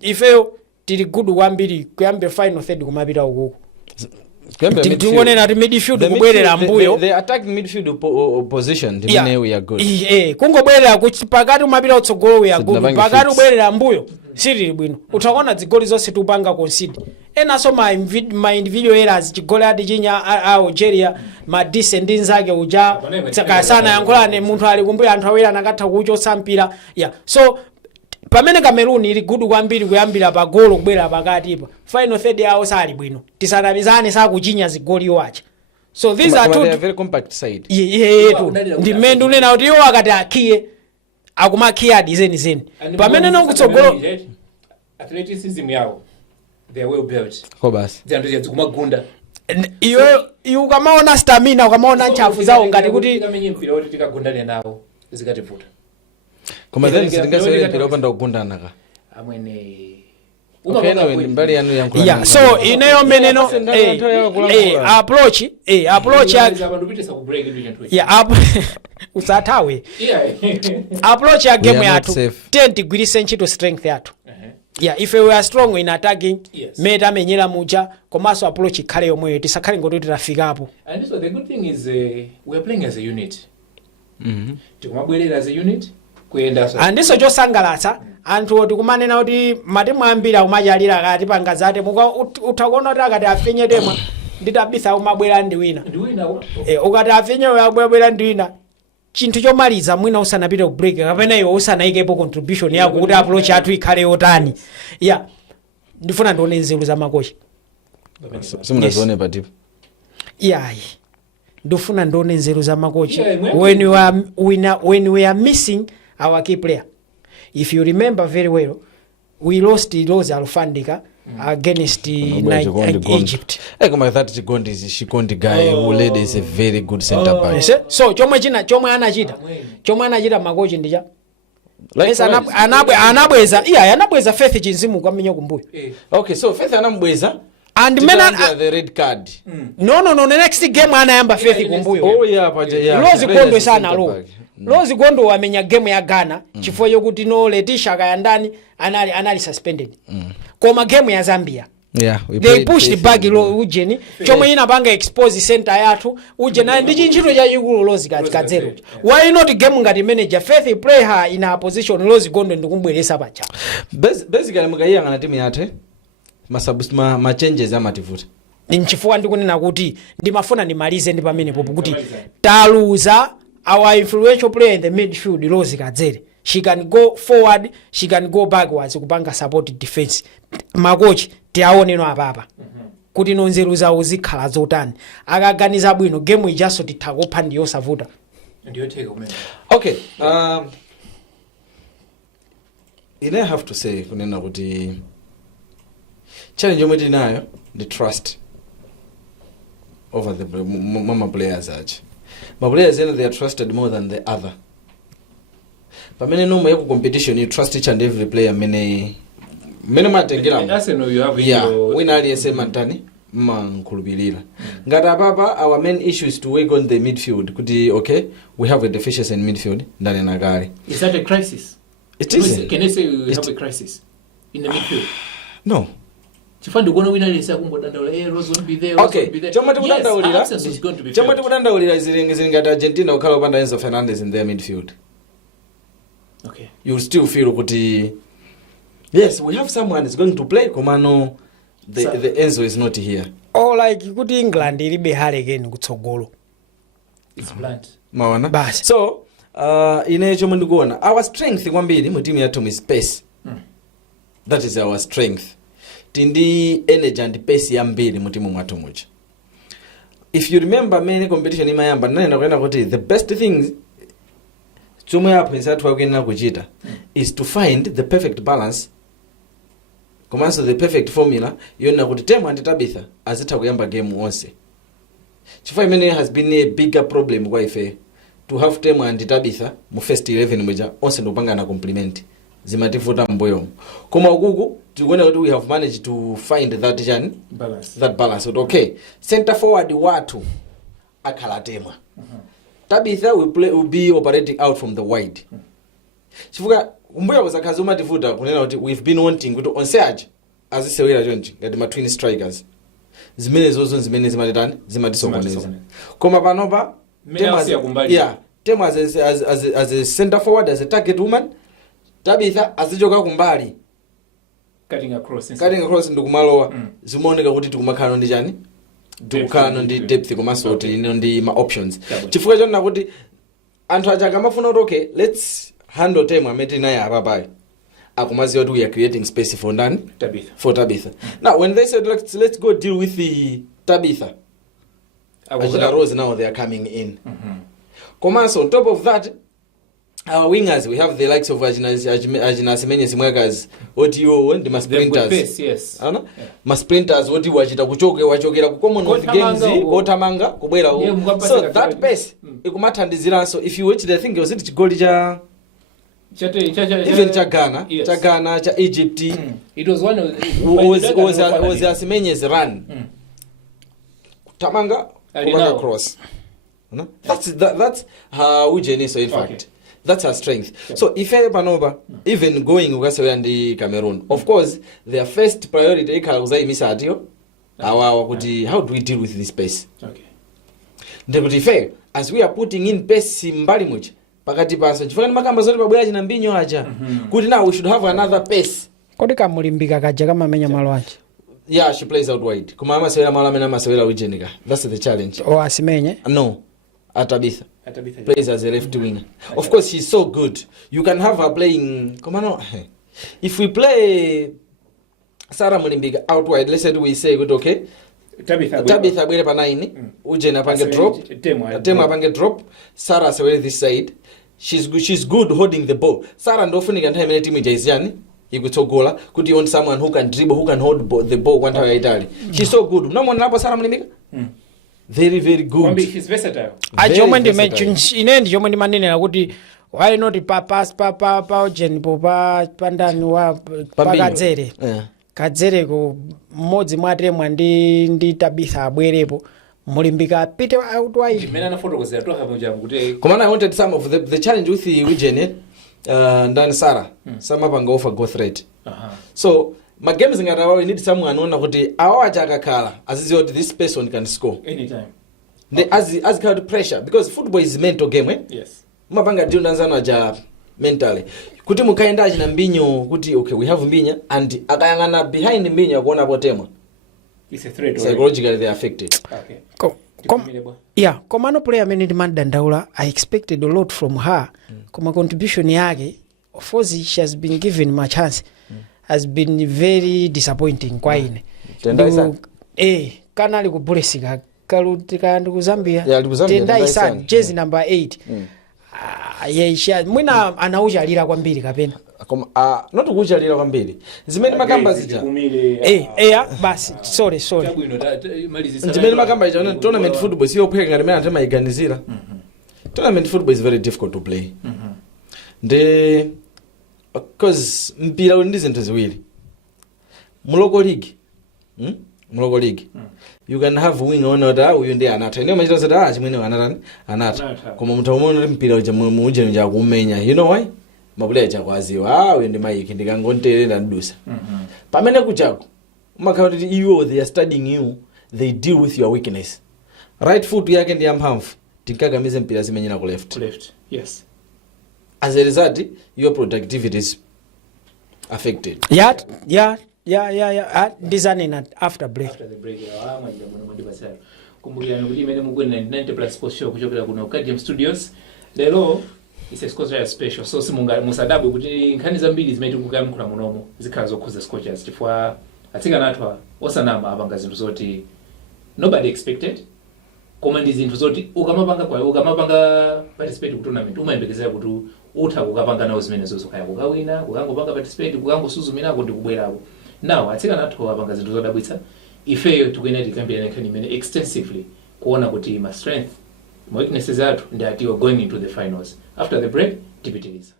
ifeyo tili good kwambiri kuyambira final third kumapita ukuku tingonena ati midfield kubwerera mbuyo the attacking midfield position dimene we are good kungobwerera pakati umapita utsogolo we are good pakati ubwerera mbuyo siri bwino utaona zigoli zonse tupanga concede enaso my individual errors chigoli ati chinya Algeria madise ndi nzake uja tsaka sana yankhulane munthu ali kumbuyo anthu awira nakatha kuchotsa mpira so pamene Cameroon ili good kwambiri kuyambira pa golo kubwera pakatipa final third yawo sali bwino tisanamizane sakuchinya zigoli wacha so these are two very compact side ndi mendu nena kuti iwo akati akhiye akumakhiya dizeni pamene nokutsogolo athleticism yawo they are well built ko basi zanto zikumagunda iyo ukamaona stamina ukamaona nchafu zawo ngati kuti kamenye mpira woti tikagundane nawo zikativuta koma then sitingasewere mpira opanda kugundana ka amwene mbali yanu yankhulana so ineyo meneno approach usathawe approach ya game yathu tigwiritse ntchito strength yathu if we are strong in attacking meta menyera muja komanso approach ikhale yomweyo tisakhale ngoti tirafikapo and so the good thing is we are playing as a unit tikumabwerera as a unit kuyenda andiso chosangalatsa anthu oti kumanena kuti matimu ambiri akumadyalira akati pangazate utakuona kuti akati afinye temwa nditabisa umabwera ndi wina ukati afinye uyabwera ndi wina chinthu chomaliza mwina usanapite ku break kapena iwe usanaikepo contribution yako kuti approach yathu ikhale yotani ndifuna ndione nzeru za makochi simunazione patipo ndifuna ndione nzeru za makochi when we are missing our key player. If you remember very well, we lost Rose Alfandika against Egypt. That Chigondi is a Shikondi guy who led is a very good center back. So chomwe anachita makochi ndija. Anabweza Faith Chinzimu kwa minyo kumbuyo. Okay, so Faith anambweza and the red card. No, the next game anayamba Faith kumbuyo. Oh yeah, Rose Kondo sana lo. Rose Kondo wamenya game ya Ghana chifukwa yokuti no Letisha kaya ndani anali suspended. Koma game ya Zambia. They pushed back ujeni chomwe inapanga expose center yathu ujena ndi chinchito cha chikulu Rose kadzero. Why not game ngati manager Faith play her in a position Rose Kondo ndikumbweresa pacha. Basically mukayanga timu yathu ma changes amativuta. Nchifukwa ndikunena kuti ndimafuna ndimalize ndi pamene popo kuti taluza our influential player in the midfield Rose Kadzere. She can go forward, she can go backwards kupanga support defense. Makochi tiaone no apapa. Kuti nonzeru zawo zikhala zotani. Akaganiza bwino game ijaso tithakopha ndiyo savuta. Ndiyo take umene. Okay, I have to say kunena kuti challenge yomwe tinayo the trust over the mama players achi. My players they are trusted more than the other. Pamene no mu competition you trust each and every player many matengera. Arsenal you have wina aliyese mantani mankhulupirira. Ngati apapa our main issue is to work on the midfield. Kuti okay, we have a deficiency in midfield ndani nakale. Is that a crisis? It is. Can you say we have a crisis in the midfield? No. Chifando kuona wina aliyesa kungodandaula Rose won't be there. Okay. Chama tikudandaulira zili ngati Argentina ukhala upanda Enzo Fernandez in their midfield. Okay. You still feel kuti yes, we have someone is going to play komano the Enzo is not here. Oh like kuti England ilibe hale again kutsogolo. It's blunt. Maona. So ine chomwe ndikuona our strength kwambiri mu team yathu is pace. That is our strength. Tindi energy and pace yambiri mu team mwathu mucha. If you remember many competition imayamba nana kwenda kuti the best thing chomwe hapo insatu wakwenda kuchita is to find the perfect balance. Komanso the perfect formula yona kuti Temu and Tabitha azitha kuyamba game onse. Chifukwa imene has been a bigger problem kwa ife to have Temu and Tabitha mu first 11 mweja onse ndopanga na compliment zimatifuta mboyo. Koma ukuku tikuona kuti we have managed to find that balance. That balance. Okay, center forward watu akhala Temu. Tabitha will be operating out from the wide. Chifukwa umbuya kusakhaza umatifuta kunena kuti we've been wanting kuti onse aje azisewera chonchi ngati ma twin strikers. Zimene zozo zimene zimatitani zimatisokoneza. Koma panopa Temu as a center forward, as a target woman, Tabitha azichoka kumbali cutting across ndikumalowa zimaoneka kuti tikumakhala ndi chani tikukhala ndi depth komanso kuti ndi ma options. Chifukwa chona kuti anthu aja akamafuna kuti okay let's handle Temu amene naye apapai akumaziwa kuti we are creating space for ndani for Tabitha. Now when they said let's go deal with the Tabitha, Ajita Rose now they are coming in. Komanso on top of that, our wingers, we have the likes of Ajina Semenye Simwegas, OTO, the sprinters. Yes. Sprinters, what you wachita kuchokera ku Commonwealth Games, Otamanga, kubwera. So that pace, ikumathandizira. So if you watch the thing, was it Chigoli cha even cha Ghana, cha Egypt. It was one of was Semenye's run. Tamanga, Kumanga cross. That's her ujeni, so in fact. That's her strength. Okay. So if Panova, even going Ugasawe and Cameroon, of course, their first priority how do we deal with this pace? Okay. Fair, as we are putting in pace mbali much, pakati paso chifukani makamba zote pabwera china mbinyo aja. Kuti now we should have another pace. Kodi kamulimbika kaja kama menya malwanje. Yeah, she plays out wide. Kuma masewera malamena masewera ujenika. That's the challenge. O asimenye? No. Tabitha plays as a left winger. Of course, she's so good. You can have her playing. Come on, if we play Sarah Mulimbiga out wide, let's say we say good, okay. Tabitha bwere pa 9. Ujena pange drop. Temu apange drop. Sarah sewere this side. She's good holding the ball. Sarah ndofuni kan time team jaisiani. Ikutogola. Could you want someone who can dribble, who can hold the ball one time Italy? She's so good. No one napo Sarah Mulimbiga. Very, very good. She's versatile. Ajomwe ndi mention ine ndi jomwe ndi manene kuti why not pa gen pa pandani wa pakadzere. Kadzere ko mmodzi mwatemwa ndi Tabitha abwerepo Mulimbika apite out wide. Mena na photokozera to have njamu kuti Komana I wanted some of the challenge with the Gen and Sarah. Some apanga offer go threat. So my games ngatawa we need someone who kuti awacha akakhala aziziwa kuti this person can score anytime. As kind of pressure because football is mental game, eh? Yes. Mapanga deal nanzana ja mentally. Kuti mukaenda achina mbinyo kuti okay we have mbinya and akayangana behind mbinyo kuona hapo Temu. It's a threat. Psychologically they are affected. Okay. Yeah, komano player many demand Dandaula, I expected a lot from her. Koma contribution yake, of course she has been given my chance. Has been very disappointing kwa ine. Kana likubulesika kalutika ndi Zambia. Tendai sana jezi number 8. Yeah, mwina anauchalira kwambiri kapena. Not kuchalira kwambiri. Zimene makamba zija. Basi sorry. Zimene makamba zija tournament football siyo pheka ngati mena antema iganizira. Tournament football is very difficult to play. Because mpira uli ndi zinthu ziwiri. Muloko league. Muloko league. You can have wing on order uyu ndi anata. Ine machita zata chimwene anata. Koma muthu umone mpira uja muje nja kumenya. You know why? Mabule cha kwaziwa. Uyu ndi Mike ndikangonterera ndusa. Pamene kuchako. Umakhala kuti iwo they are studying you. They deal with your weakness. Right foot yake ndi yamphamvu. Tinkagamize mpira zimenyera ku left. Yes. As a result, your productivity is affected. Yeah. Designing after break. After the break, kumbukirani kuti imene mugwena 90+ sports show kuchokera kuno Kajam Studios. Lero it's a Scotia special. So musadabwe kuti nkhani zambiri zimene tikukamkula munomo zikhala zokhuza Scotias chifukwa atsikana athu osanama apanga zinthu zoti nobody expected. Koma ndi zinthu zoti ukamapanga participate ku tournament umayembekezera kuti utha kukapanga nawo zimene zozo kaya kukawina kukangopanga participate kukangosuzumirako ndi kubwerako. Now atsikana athu apanga zinthu zodabwitsa ifeyo tikuyenera tikambirane nkhani imene extensively kuona kuti ma strength ma weaknesses athu ndi ati we're going into the finals. After the break tipitiliza.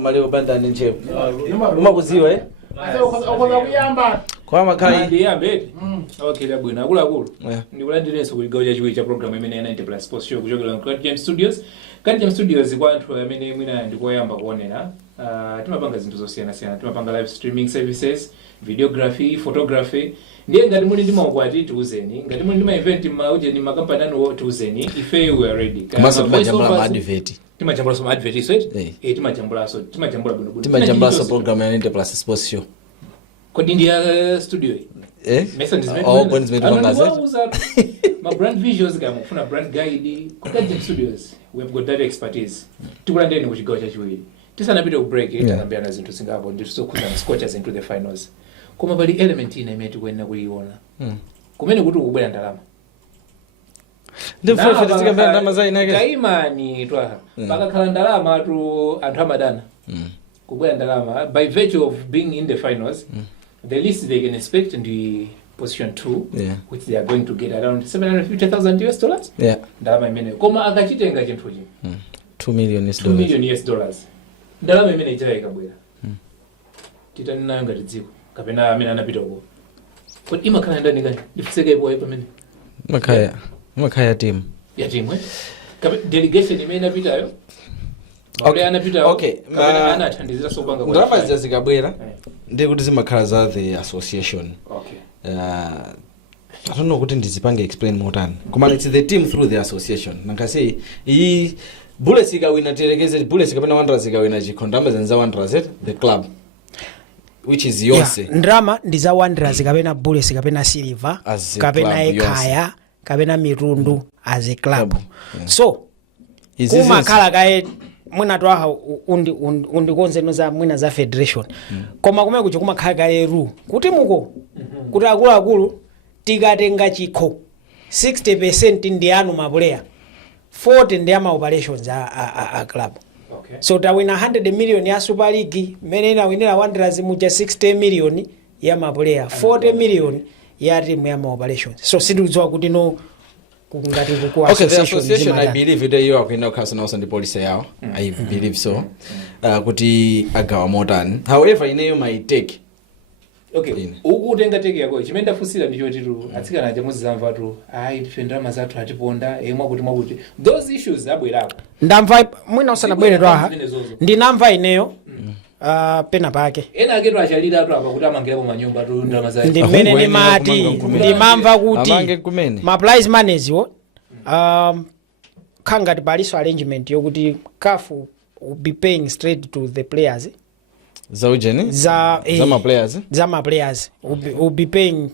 Maleo banda ni nchevu. Umakuziwa Okoza kuyamba. Kwa makai. Ndi yambe. Okay labwino akulu. Ndikulandirenso ku ligawo chachiwiri cha program imene ya 90 plus sports show kuchokera ku Game Studios. Game Studios kwa anthu amene mwina ndikoyamba kuonera. Timapanga zinthu zosiyana-siyana. Timapanga live streaming services, videography, photography. Ndiye ngati muli ndi maukwati tiuzeni. Ngati muli ndi ma event mauje ni makampani anu tiuzeni. Ife we are ready. Kamasa tumajambula ma advert. Timajambula so advert so timajambula bwino. Timajambula so program ya 90 plus sports show. Kodi ndiya studio my brand visuals kama kufuna brand guide kwa Game Studios we have got that expertise tikulandeni ku chigawo chachiwiri tisanapita ku break takambirana zinthu zingapo ndi tisokuza Scotias into the finals koma pali element ina imene tikuyenera kuiona kumene kuti ukubwera ndalama ndifuna tikambirana ndalama za inake kaimani Twaha pakakhala ndalama anthu amadana kubwera ndalama by virtue of being in the finals the least they can expect in the position 2 which they are going to get around $750,000 ndalama imene koma akachitenga chinthu chi $2 million ndalama imene ichaya ikabwera titanena ngati dziko kapena amene anapita uko kodi imakhala ndani kani ndifuseke ipo pamene makaya team ya team delegation imene inapitayo anathandizira sopanga ndalama zikabwera ndi kuti zimakhala za the association. I don't know kuti ndizipange explain motani koma it's the team through the association nankasi iyi bullets ikawina terekeze bullets kapena wanderers ikawina chikondamba zenza wanderers the club which is yonse ndrama ndi za wanderers kapena bullets kapena silver kapena ekaya kapena mitundu as a club so kumakhala kaye mwina Twaha undikonze noza mwina za federation koma kumene kucho kumakhala kaye rule kuti muko kuti akulu tikatenga chikho 60% ndi anu ma player 40 ndi ama operations a club so tawina 100 million ya Super League mene inawinira Wanderers muja 60 million ya ma player 40 million ya team ya ma operations so sidudzwa kuti no kungati ku association I believe that you are going to cast also the policy yao I believe so kuti agawa modern however ineyo might take ukutenga take yako chimenda fusira ndicho titu atsikana aje muzamva tu defendera mazatu atiponda mwakuti those issues abwerapo ndamva mwina usanabwere Twaha ndinamva ineyo pena pake ena aketu achalira tu apa kuti amangirapo manyumba tu ndalama za ndimene nimati ndimamva kuti ma prize monies khangati paliso arrangement yokuti CAF will be paying straight to the players za ma players will be paying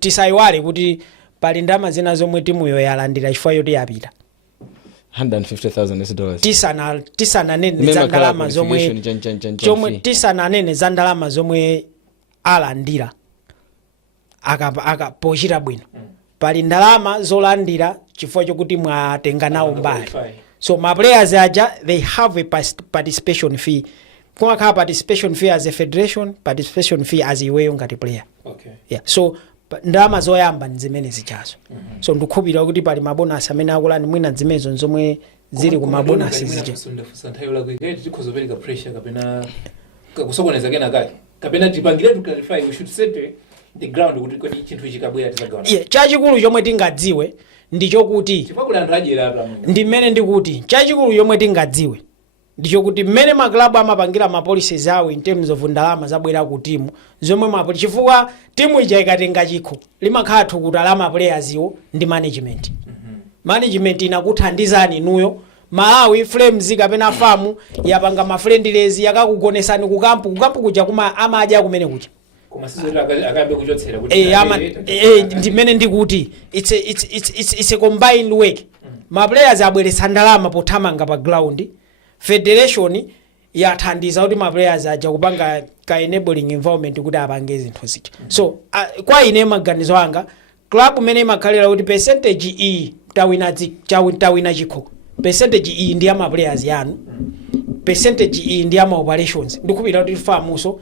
tisaiwale kuti pali ndalama zina zomwe timuyo yalandira chifukwa yoti yapita $150,000 tisana nene za ndalama zomwe tisana nene za ndalama zomwe alandira akapochita bwino pali ndalama zolandira chifukwa chokuti mwatenga nawo mbali so ma players aja they have a participation fee kumakhala participation fee as a federation participation fee as iweyo ngati player so ndalama zoyamba nzimene zichazo so ndikukhupira kuti pali mabonus amene akulani mwina zimezo zomwe zili ku mabonus zija santhayola kwiketi tikhozopereka pressure kapena kusokoneza kena kake kapena tipangire to clarify we should set the ground kuti kodi chinthu chikabwera tizagawana chachikulu chomwe tingadziwe ndichokuti chifukwa kuti anthu adyera apa ndi mmene ndikuti chachikulu chomwe tingadziwe ndichokuti mmene maklabu amapangira ma policies awo in terms of ndalama zabwera ku timu zomwe mapoli chifukwa timu ija ikatenga chikho limakhala thukuta la ma players iwo ndi management management inakuthandizani nuyo Malawi Flames kapena famu yapanga ma friendlies yakakugonesani kukampu kuja kuma amadya kumene kuja koma sizoti akambe kuchotsera kuti ndimene ndikuti it's a combined work. Ma players abweretsa ndalama pothamanga pa ground, federation yathandiza kuti ma players aja kupanga ka enabling environment kuti apange zinthu zija. So kwa ine maganizo anga club mene makhalira kuti percentage iyi tawina chikho, percentage iyi ndi ama players yanu, percentage iyi ndi ama operations, ndikupita kuti famuso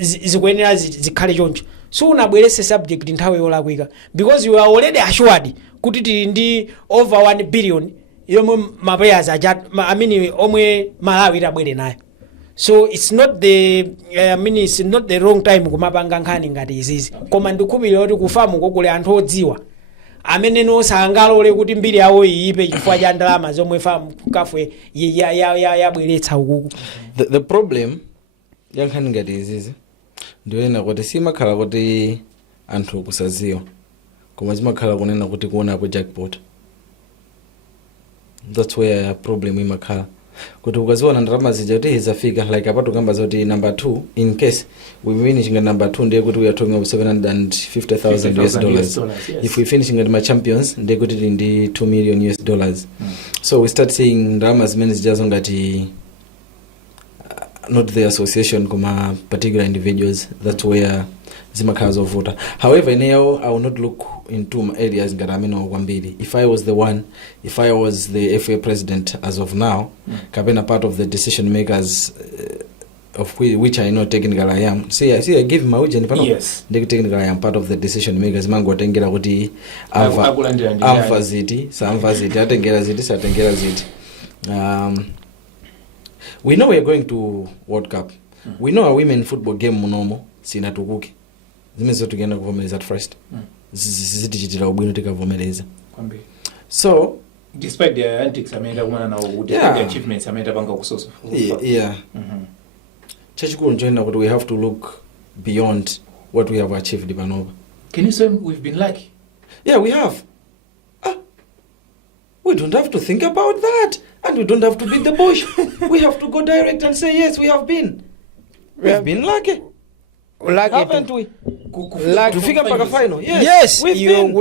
zikuyenera zikhale choncho. So unabwerese subject nthawi yolakwika because you are already assured kuti tili ndi over 1 billion yomwe ma players omwe Malawi tabwere nayo. So it's not the wrong time kumapanga nkhani ngati izizi, koma ndikupita kuti kufamu kokule anthu odziwa amene nosangalole kuti mbiri yawo iyipe chifukwa cha ndalama zomwe famu kafwe yabweretsa ukuku. The problem yankhani ngati izizi ndiwena kuti simakhala kuti anthu kusaziwa, koma zimakhala kunena kuti kuonapo jackpot. That's where problem imakhala kuti ukaziona ndalama zija kuti izafika like apatu kamba zoti number 2 in case we finishing at number 2 ndiye kuti we are talking of $750,000 US. Yes. If we finishing at my champions ndiye kuti ndi $2 million US. So we start seeing ndalama zimene zijazo ngati not the association kuma particular individuals. That's where zimakhala zovuta. However, I will not look into areas ngaramino kwambiri. If I was the FA president as of now, kapena part of the decision makers of which I know technical I am. See I give my ujeni pano. Yes. Technical I am part of the decision makers. Mango tengera kuti amfa ziti, samfa ziti, atengera ziti, satengera ziti. We know we are going to World Cup. We know a women football game munomo sinatukuki. Zimezo tugenda kuvomereza at first. Zitichitira ubwino tikavomereza. So despite the antics ameenda kumana na the achievements ameenda panga kusoso. Yeah. Chachikulu njoina kuti we have to look beyond what we have achieved Banova. Can you say we've been lucky? Yeah, we have. We don't have to think about that, and we don't have to beat the bush. We have to go direct and say yes, we have been. We've been lucky. Haven't we? To figure mpaka final. Yes, we've been.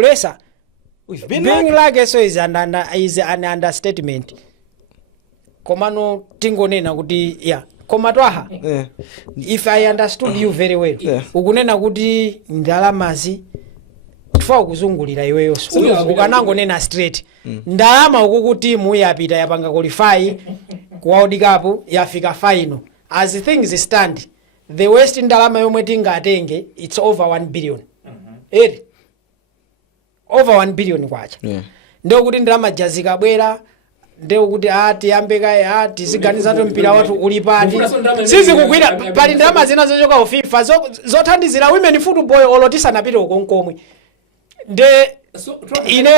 We've been lucky. So is an understatement. Komano tingonena kuti koma Twaha. Yeah. If I understood you very well. Ukunena kuti ndalamazi tfa kuzungulira iweyo. Ukanangonena straight. Ndalama ukuku timu yapita yapanga qualify ku World Cup yafika final. As things stand, the West ndalama yomwe tingatenge it's over 1 billion. Over 1 billion kwacha. Ndio kuti ndalama jazika bwera, ndio kuti tiyambeka tiziganiza to mpira watu ulipati. Sisi kukwira pali ndalama zina zochoka ku FIFA zothandizira women football olotisa napita ukonkomwe. Nde ine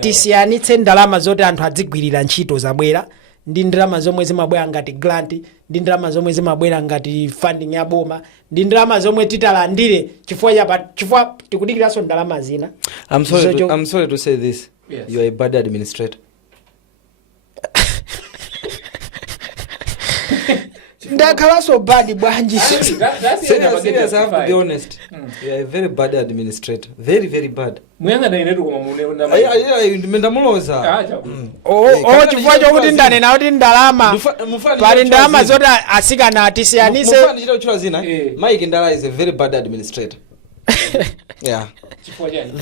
tisiyanitse ndalama zote anthu adzigwirira ntchito zabwera ndi ndalama zomwe zimabwera ngati grant, ndi ndalama zomwe zimabwera ngati funding ya boma, ndi ndalama zomwe titalandire chifukwa tikudikiranso ndalama zina. I'm sorry to say this. Yes. You are a bad administrator. Ndakalaso bad bwanji. Serious, I have to be honest. You are a very bad administrator. Very, very bad. Muyanga na inetu koma mune ndamuloza. Chifukwa chokuti ndanena kuti ndalama pali ndalama zote asikana atisiyanise. Mufani chita uchula zina. Mike Ndala is a very bad administrator. Yeah.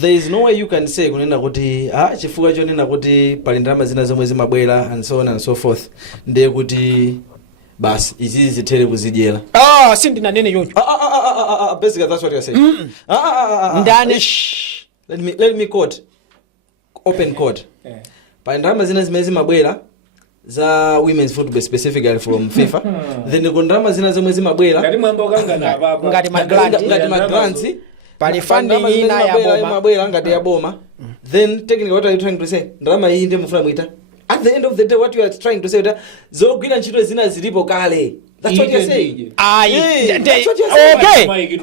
There is no way you can say kunena kuti chifukwa chonena kuti pali ndalama zina zomwe zimabwera and so on and so forth. Ndiye kuti bas izi zitere kuzijela. Sindinanene yoncho. Basically that's what you're saying. Ndane let me quote. Open quote. Pali ndalama zina zimezi mabwera za women's football specifically from FIFA. Then kundalama zina zomwe zimabwera ngati mwamba kanga na baba ngati grants pali funding ina ya boma ngati ya boma. Then technically what are you trying to say? Ndalama hii ndiye mufuna muita. At the end of the day, what you are trying to say that zogwira ntchito zina zilipo kale. That's what you're saying. Okay.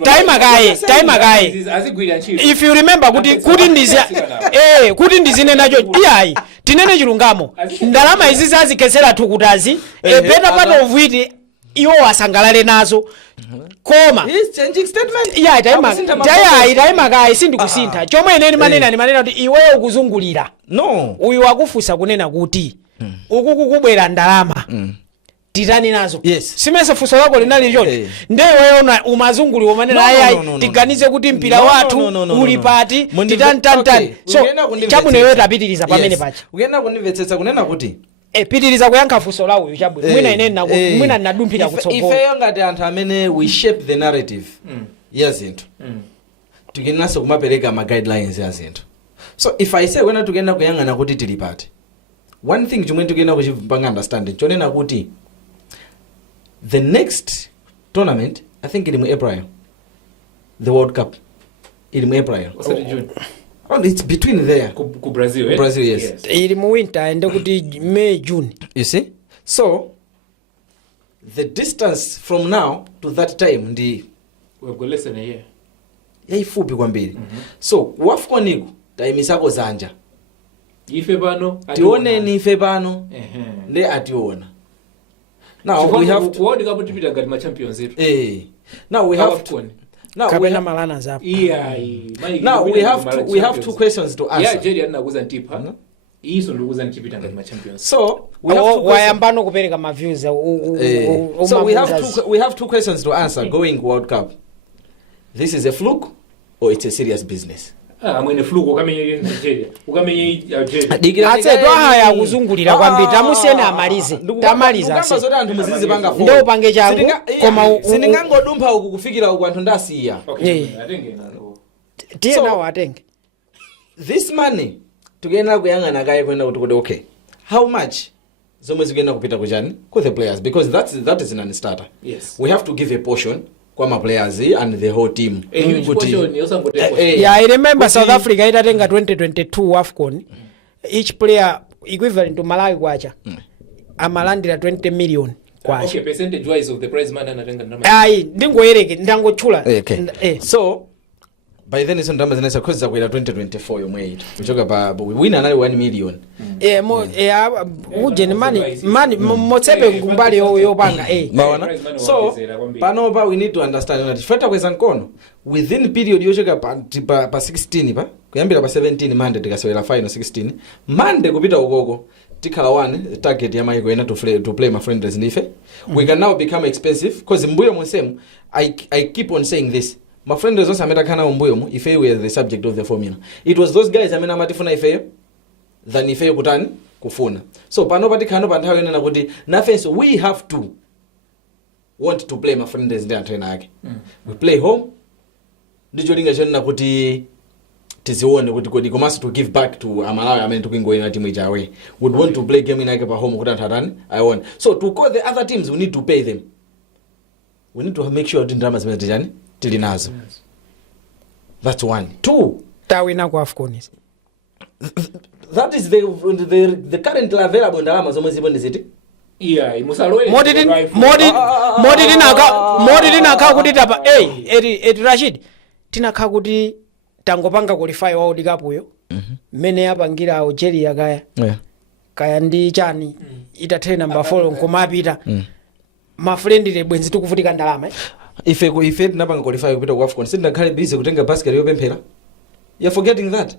Time again. If you remember kuti ndizine nacho tinene chilungamo ndalama izi zazikesera tukutazi better part of it iwo wasangalale nazo koma He's changing statement. ya itaima kai sindikusintha chomwe eneni manena kuti iweyo ukuzungulira No. uyu wakufusa kunena kuti uku kukubwera ndalama titani nazo Yes. simese fuso lako linali choti ndeweyo umazungulira manena ayayi tiganize kuti mpira wathu uli pati titani so chabuneyo tapitiriza pamene pacha Ukuyenda kunimvetsetsa kunena kuti pitiriza kuyankha fuso la uyu chabwino mwina ineni mwina ndinadumphira kutsogolo ifeyo ngati anthu amene we shape the narrative ya zinthu tikenanso kumapereka ma guidelines ya zinthu. So if I say wena tikuyenda kuyang'ana kuti tili pati, one thing chomwe tikuyenda kuchipanga understanding chonena kuti the next tournament I think ili mu April, the World Cup ili mu April. Oh, it's between there. Ku Brazil, Brazil, yes. ili mu winter ende kuti May June. You see? So the distance from now to that time ndi we've got less than a year. Yaifupi kwambiri. So wafcon iku taimisako zanja. Ife pano Tioneni ife pano. Ndi ationa. Now we have to World Cup tipita ngati ma champions yetu. Now we have to kapena malana zapo. Now we have two questions to answer. Yeah, Jerry anakuza ntipa. Iso ndikuza ntipita ngati ma champions. So we have to wayambano kupereka ma views. So we have two questions to answer going World Cup. This is a fluke or it's a serious business? Mwene fluke ukamenye Nigeria. Ukamenye Algeria. Atse Twaha ya kuzungulira kwambiri tamusiyene amalize. Tamaliza ase. Ngamba zoti anthu muzizi panga phone. Ndo pange changu koma sindingangodumpha uku kufikira uku anthu ndasiya. Okay. Atenge nalo. Tiye nawo atenge. This money tukuyenda kuyang'ana kaye kwenda kuti okay. How much zomwe zikuyenda kupita kuchani ku the players because that is an starter. Yes. We have to give a portion kwa ma players and the whole team. A huge portion yosangote. Yeah, I remember South Africa itatenga 2022 AFCON. Each player equivalent to Malawi kwacha. Amalandira 20 million kwacha. Okay, percentage wise of the prize money anatenga ndama. Ayi, ndingoyereke ndangochula. Okay. So by then iso ndamba zinasa koza kwera 2024 yomwe ito. Kuchoka pa we win anali 1 million. Uje money motsepe kumbali yopanga Mawana. So panopa we need to understand that feta kweza nkono within period yochoka pa 16 pa kuyambira pa 17 Monday tikasewera final 16 Monday kupita ukoko tikhala one target ya maiko ena to play my friendlies nife we can now become expensive because mbuyo monsemu I keep on saying this. My friend is also ameta kana umbuyomu ife we are the subject of the formula. It was those guys amena matifuna ife than ife kutani kufuna. So pano patikano panthawe ena kuti nothing so we have to want to play my friend is there trainer yake. We play home. Ndicho linga chona kuti tizione kuti kodi komanso to give back to Amalawi amene tukingoyena team ija away. Would want to play game inake pa home kuti antharani I want. So to call the other teams we need to pay them. We need to make sure that drama zimene tijani tilinazo. That's one. Two. Tawina kwa AFCON. That is the currently available ndalama zomwe zipo ndiziti. Yeah, imusalowe. Modi tinakha kuti tapa eti Rashid tinakha kuti tangopanga qualify World Cup yo. Mene yapangira Algeria kaya. Kaya ndi chani itathe number 4 nkomapita. Ma friendly bwenzi tukuvutika ndalama Ife tinapanga qualify kupita ku AFCON sindakhale busy kutenga basket yopemphera. You're forgetting that.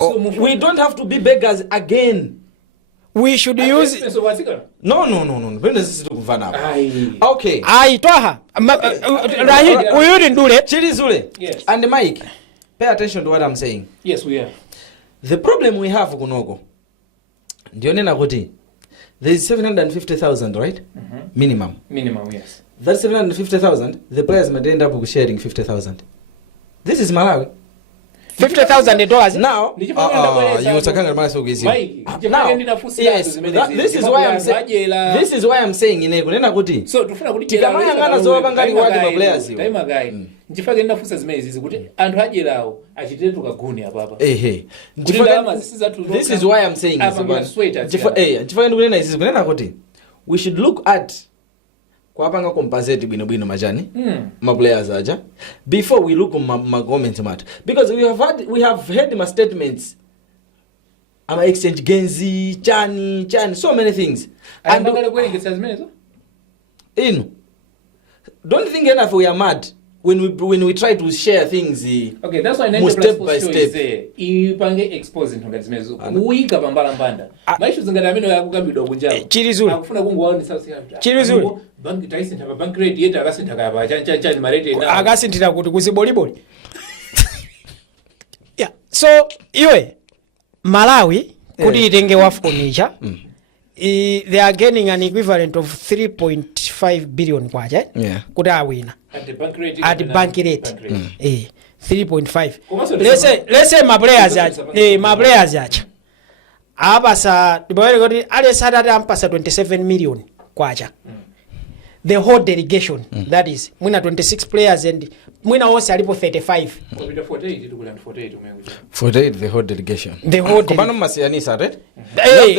We don't have to be beggars again. We should use No. When is this kumvana? Okay. Twaha. Rashid, we didn't do it. Chilizule. Yes. And Mike, pay attention to what I'm saying. Yes, we are. The problem we have kunoko. Ndionena kuti there is 750,000, right? Minimum, yes. That 750,000, the players might end up sharing 50,000. This is Malawi. $50,000 now. You utakanga maso gizi. Yes, this is why I'm saying ine kunena kuti. So tufuna kuti tikamaya ngana zo bangali wadi ma players. Time guy. Nchifake ndafusa zimezi kuti anthu ajelawo achitire tukaguni apapa. This is why I'm saying this. Nchifake ndikunena izi kunena kuti we should look at kwapanga compensate bwino majani ma players aja before we look ma comment matter because we have heard my statements ama exchange genzi chani so many things and bakale kwelekesa zimenezo ino don't think enough we are mad when we try to share things okay, that's why 90 step plus by show step is there ipange expose nthu zimenezo kuika pambala mbanda maishu zingati amene yakukambidwa kunjawo Chilizule akufuna kungowaona South Chilizule bank taisintha pa bank rate yeta akasintha kaya pa chani marete na akasinthira kuti kuziboliboli yeah so iwe Malawi kuti itenge wafconicha they are gaining an equivalent of 3.5 billion kwacha kuti awina at the bank rate 3.5 let's say my players acha abasa dibawele kuti ale Saturday ampasa 27 million kwacha the whole delegation that is mwina 26 players and mwina wose alipo 35 48 the whole delegation kubano masiyanisa right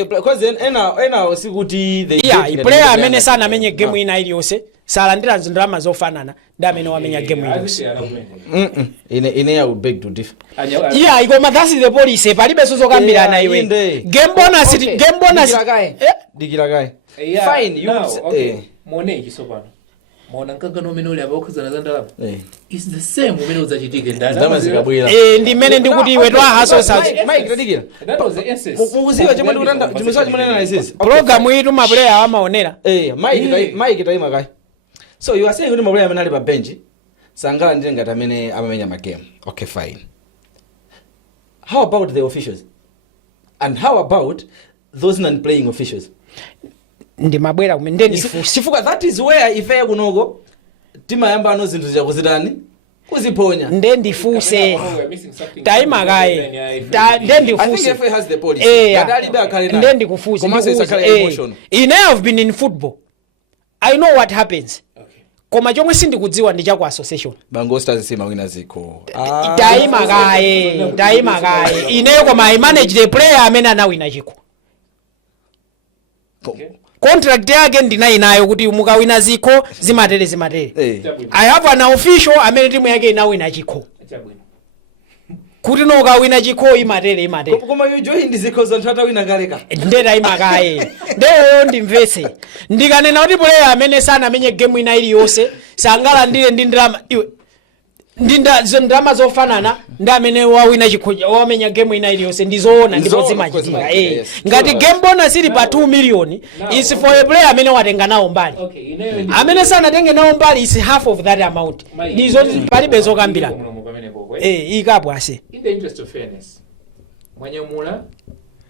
because ena sikuti the player amene sana amenye game ina iliyose salandira ndalama zofanana ndamene wamenya game iliyose ine I would beg to differ ikoma that's the policy palibe sozokambirana iwe game bonus dikira fine you mone ikisopano mona nkangano umene uli abaokhuzana za ndalama is the same umene uzachitike ndalama zikabwera ndi mene ndikuti iwe Twaha Mike dikira that was the essence mukuziwa chemwe ndikutanda chimisa chimene analysis program yitu maplayer amaonera Mike taima kai so you are saying kuti maplayer amene ali pa bench sangala ndi ngati amene amamenya ma game okay fine how about the officials and how about those non playing officials ndi mabwera kumene ndeni chifuka that is where ife kunoko timayamba ano zinthu zakuzitani kuziponya ndendifuse taima kaye ndendifuse I think FA has the policy gadalibe akale ndendikufuse ine have been in football I know what happens koma chomwe sindikudziwa ndi chaku association bango stars sima wina ziko taima kaye ineyo koma I manage the player amene anawina chiko contract yake ndinayo kuti mukawina ziko zimatere I have an official amene timu yake inawina chiko kuti no kawina chiko imatere koma you join ziko zantata wina kaleka ndeta imakaye ndeyo ndimvese ndikanena kuti player amene sana amenye game ina iliyonse sangala ndile ndi drama iwe ndindama zofanana ndi amene wawina chikhoja wamenya game ina iliyonse ndizoona ndipo zimachitika ngati game bonus ili pa 2 million is for a player amene watenga nawo mbali amene sana tenge nawo mbali is half of that amount ndizo palibe zokambira ikapo ase in the interest of fairness mwanyamula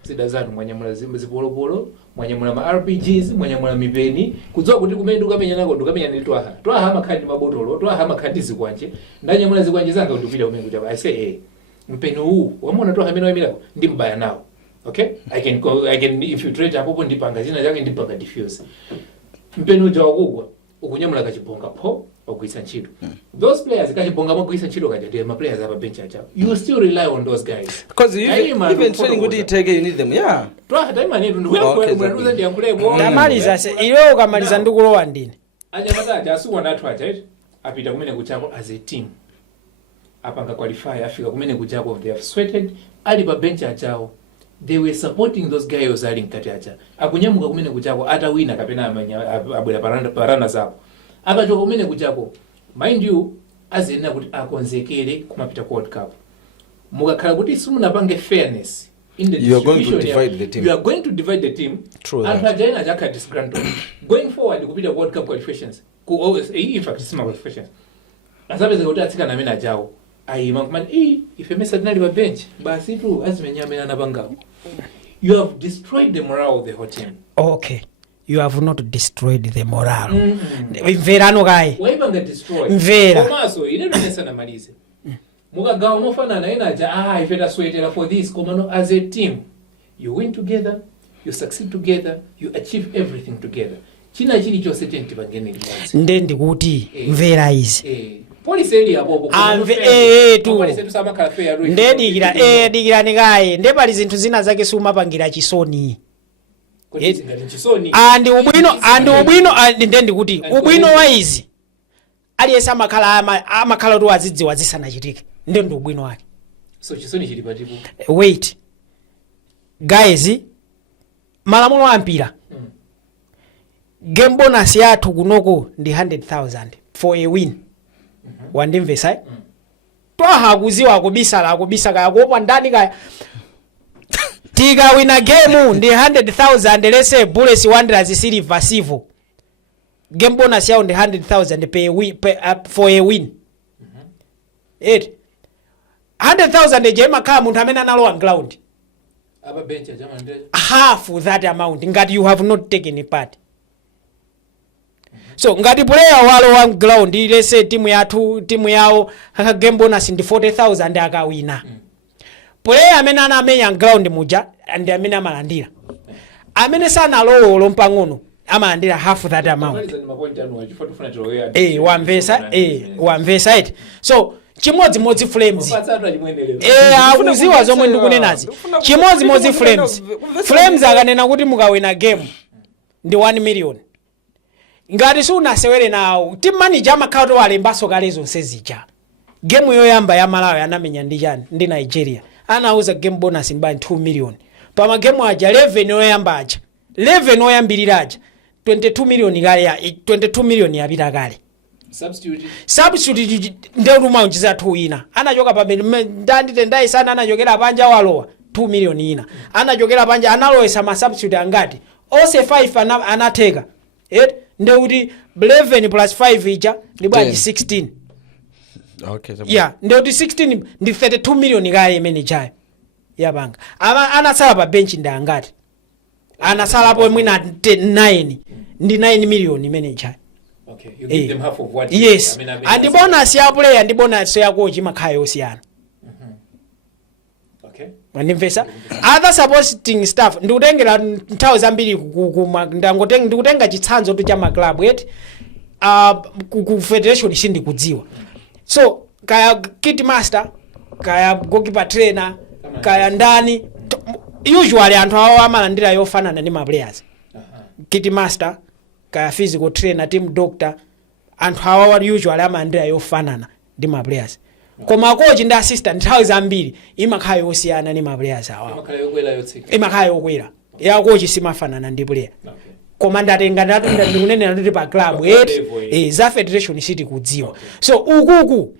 zida zanu mwanyamula zipolopolo mwanyamula ma RPGs mwanyamula mipeni kudziwa kuti kumene ukamenya nako ukamenya ndi Twaha amakhandi mabotolo Twaha amakhandi zikwanje ndanyamula zikwanje zanga ndipita kumene kuti I say mpeni huu wamona Twaha amene wamilako ndimbaya nawo okay I can infiltrate hapo ndipanga zina zake ndipanga diffuse mpeni uja wakugwa ukunyamula kachibonga po ogwisa ntchito those players kachibonga mogwisa ntchito kaja ma players aba bench acha you still rely on those guys because even training good take you need them Twaha time need ndu wewe ndi yankulebo ndamaliza se iwe ukamaliza ndikulowa ndine anyamata asuwa na Twaha right apita kumene kuchako as a team apanga qualify afika kumene kuchako they have sweated ali pa bench achao they were supporting those guys ali nkati acha akunyamuka kumene kuchako atawina kapena amanya abwera parana zapo akachoka kumene kuchako mind you azena kuti akonzekere kumapita ku World Cup mukakhala kuti simunapange fairness in the distribution you are going to divide the team and hajaina jaka disgruntled going forward kupita World Cup qualifications in fact sima qualifications asabeze kuti atsikana amene ajawo ayima kumani ife mesa tinali pa bench basi tu azimenya amene anapangao you have destroyed the morale of the whole team okay you have not destroyed the morale mverano kai waipanga destroy mvera komaso ine ndinesa na malize mukagawa mofanana ena aja ife taswetera for this komano as a team you win together you succeed together you achieve everything together china chili chose tenti pangene limodzi ndendikuti mvera izi policy eli apopo tu policy tu sama kala fair rule dikira nikaye ndepali zinthu zina zake sumapangira chisoni andi ubwino ndendikuti ubwino wa izi aliyesa amakhala tu azidziwa zisanachitike ndi ubwino wake so chisoni chili patipo wait guys malamulo ampira game bonus yathu kunoko ndi 100,000 for a win wandimvesa Twaha akuziwa akubisa kaya kuopa ndani kaya tikawina game ndi 100,000 lese Bullets Wanderers silver sivo game bonus yao ndi 100,000 for a win 100,000 jema kama munthu amene analowa ground aba bench ajamande half that amount ngati you have not taken part. So ngati player walowa ground lese timu yawo game bonus ndi 40,000 akawina. Player amene anamenya ground muja ndi amene amalandira. Amene sanalowa mpang'ono amalandira half that amount. Wamvesa it. So chimodzimodzi flames akuziwa zomwe ndikunenazi chimodzimodzi flames akanena kuti mukawina game ndi 1 million ngati sunasewere nawo team manager amakhala to alembaso kale zonse zija game yoyamba ya Malawi anamenya ndi chani ndi Nigeria anauza game bonus ndi 2 million pama game aja 11 yoyamba aja 11 oyambirira aja 22 million kale ya 22 million yapita kale. Substitute ndeuluma unchiza 2 ina anachoka pamene ndandite sana anachokera panja walowa 2 million ina anachokera panja analowesa ma substitute angati ose 5 anateka ndeuti 11 plus 5 ija ndi bwanji 16 okay yeah ndeuti 16 ndi 32 million kale imene chayo yapanga anasala pa bench ndi angati anasala po mwina 9 ndi 9 million imene chayo. Okay, you give them half of what yes. And bonus ya player and bonus ya coach imakhala yosiyana. Okay. Wandimvesa? Other supporting staff ndikutengera nthawi zambiri ndikutenga chitsanzo tu cha ma club yet ku federation sindikudziwa. So kaya kit master, kaya goalkeeper trainer, kaya ndani usually anthu awo amalandira yofanana ndi ma players. Kit master kaya physical trainer team doctor anthu awa usually amalandira yofanana ndi ma players koma coach ndi assistant nthawi zambiri imakhala yosiyana ndi ma players awa imakhala yokwera ya coach simafanana ndi player koma ndatenga ndikunenera kuti pa club za federation city kudziwa so ukuku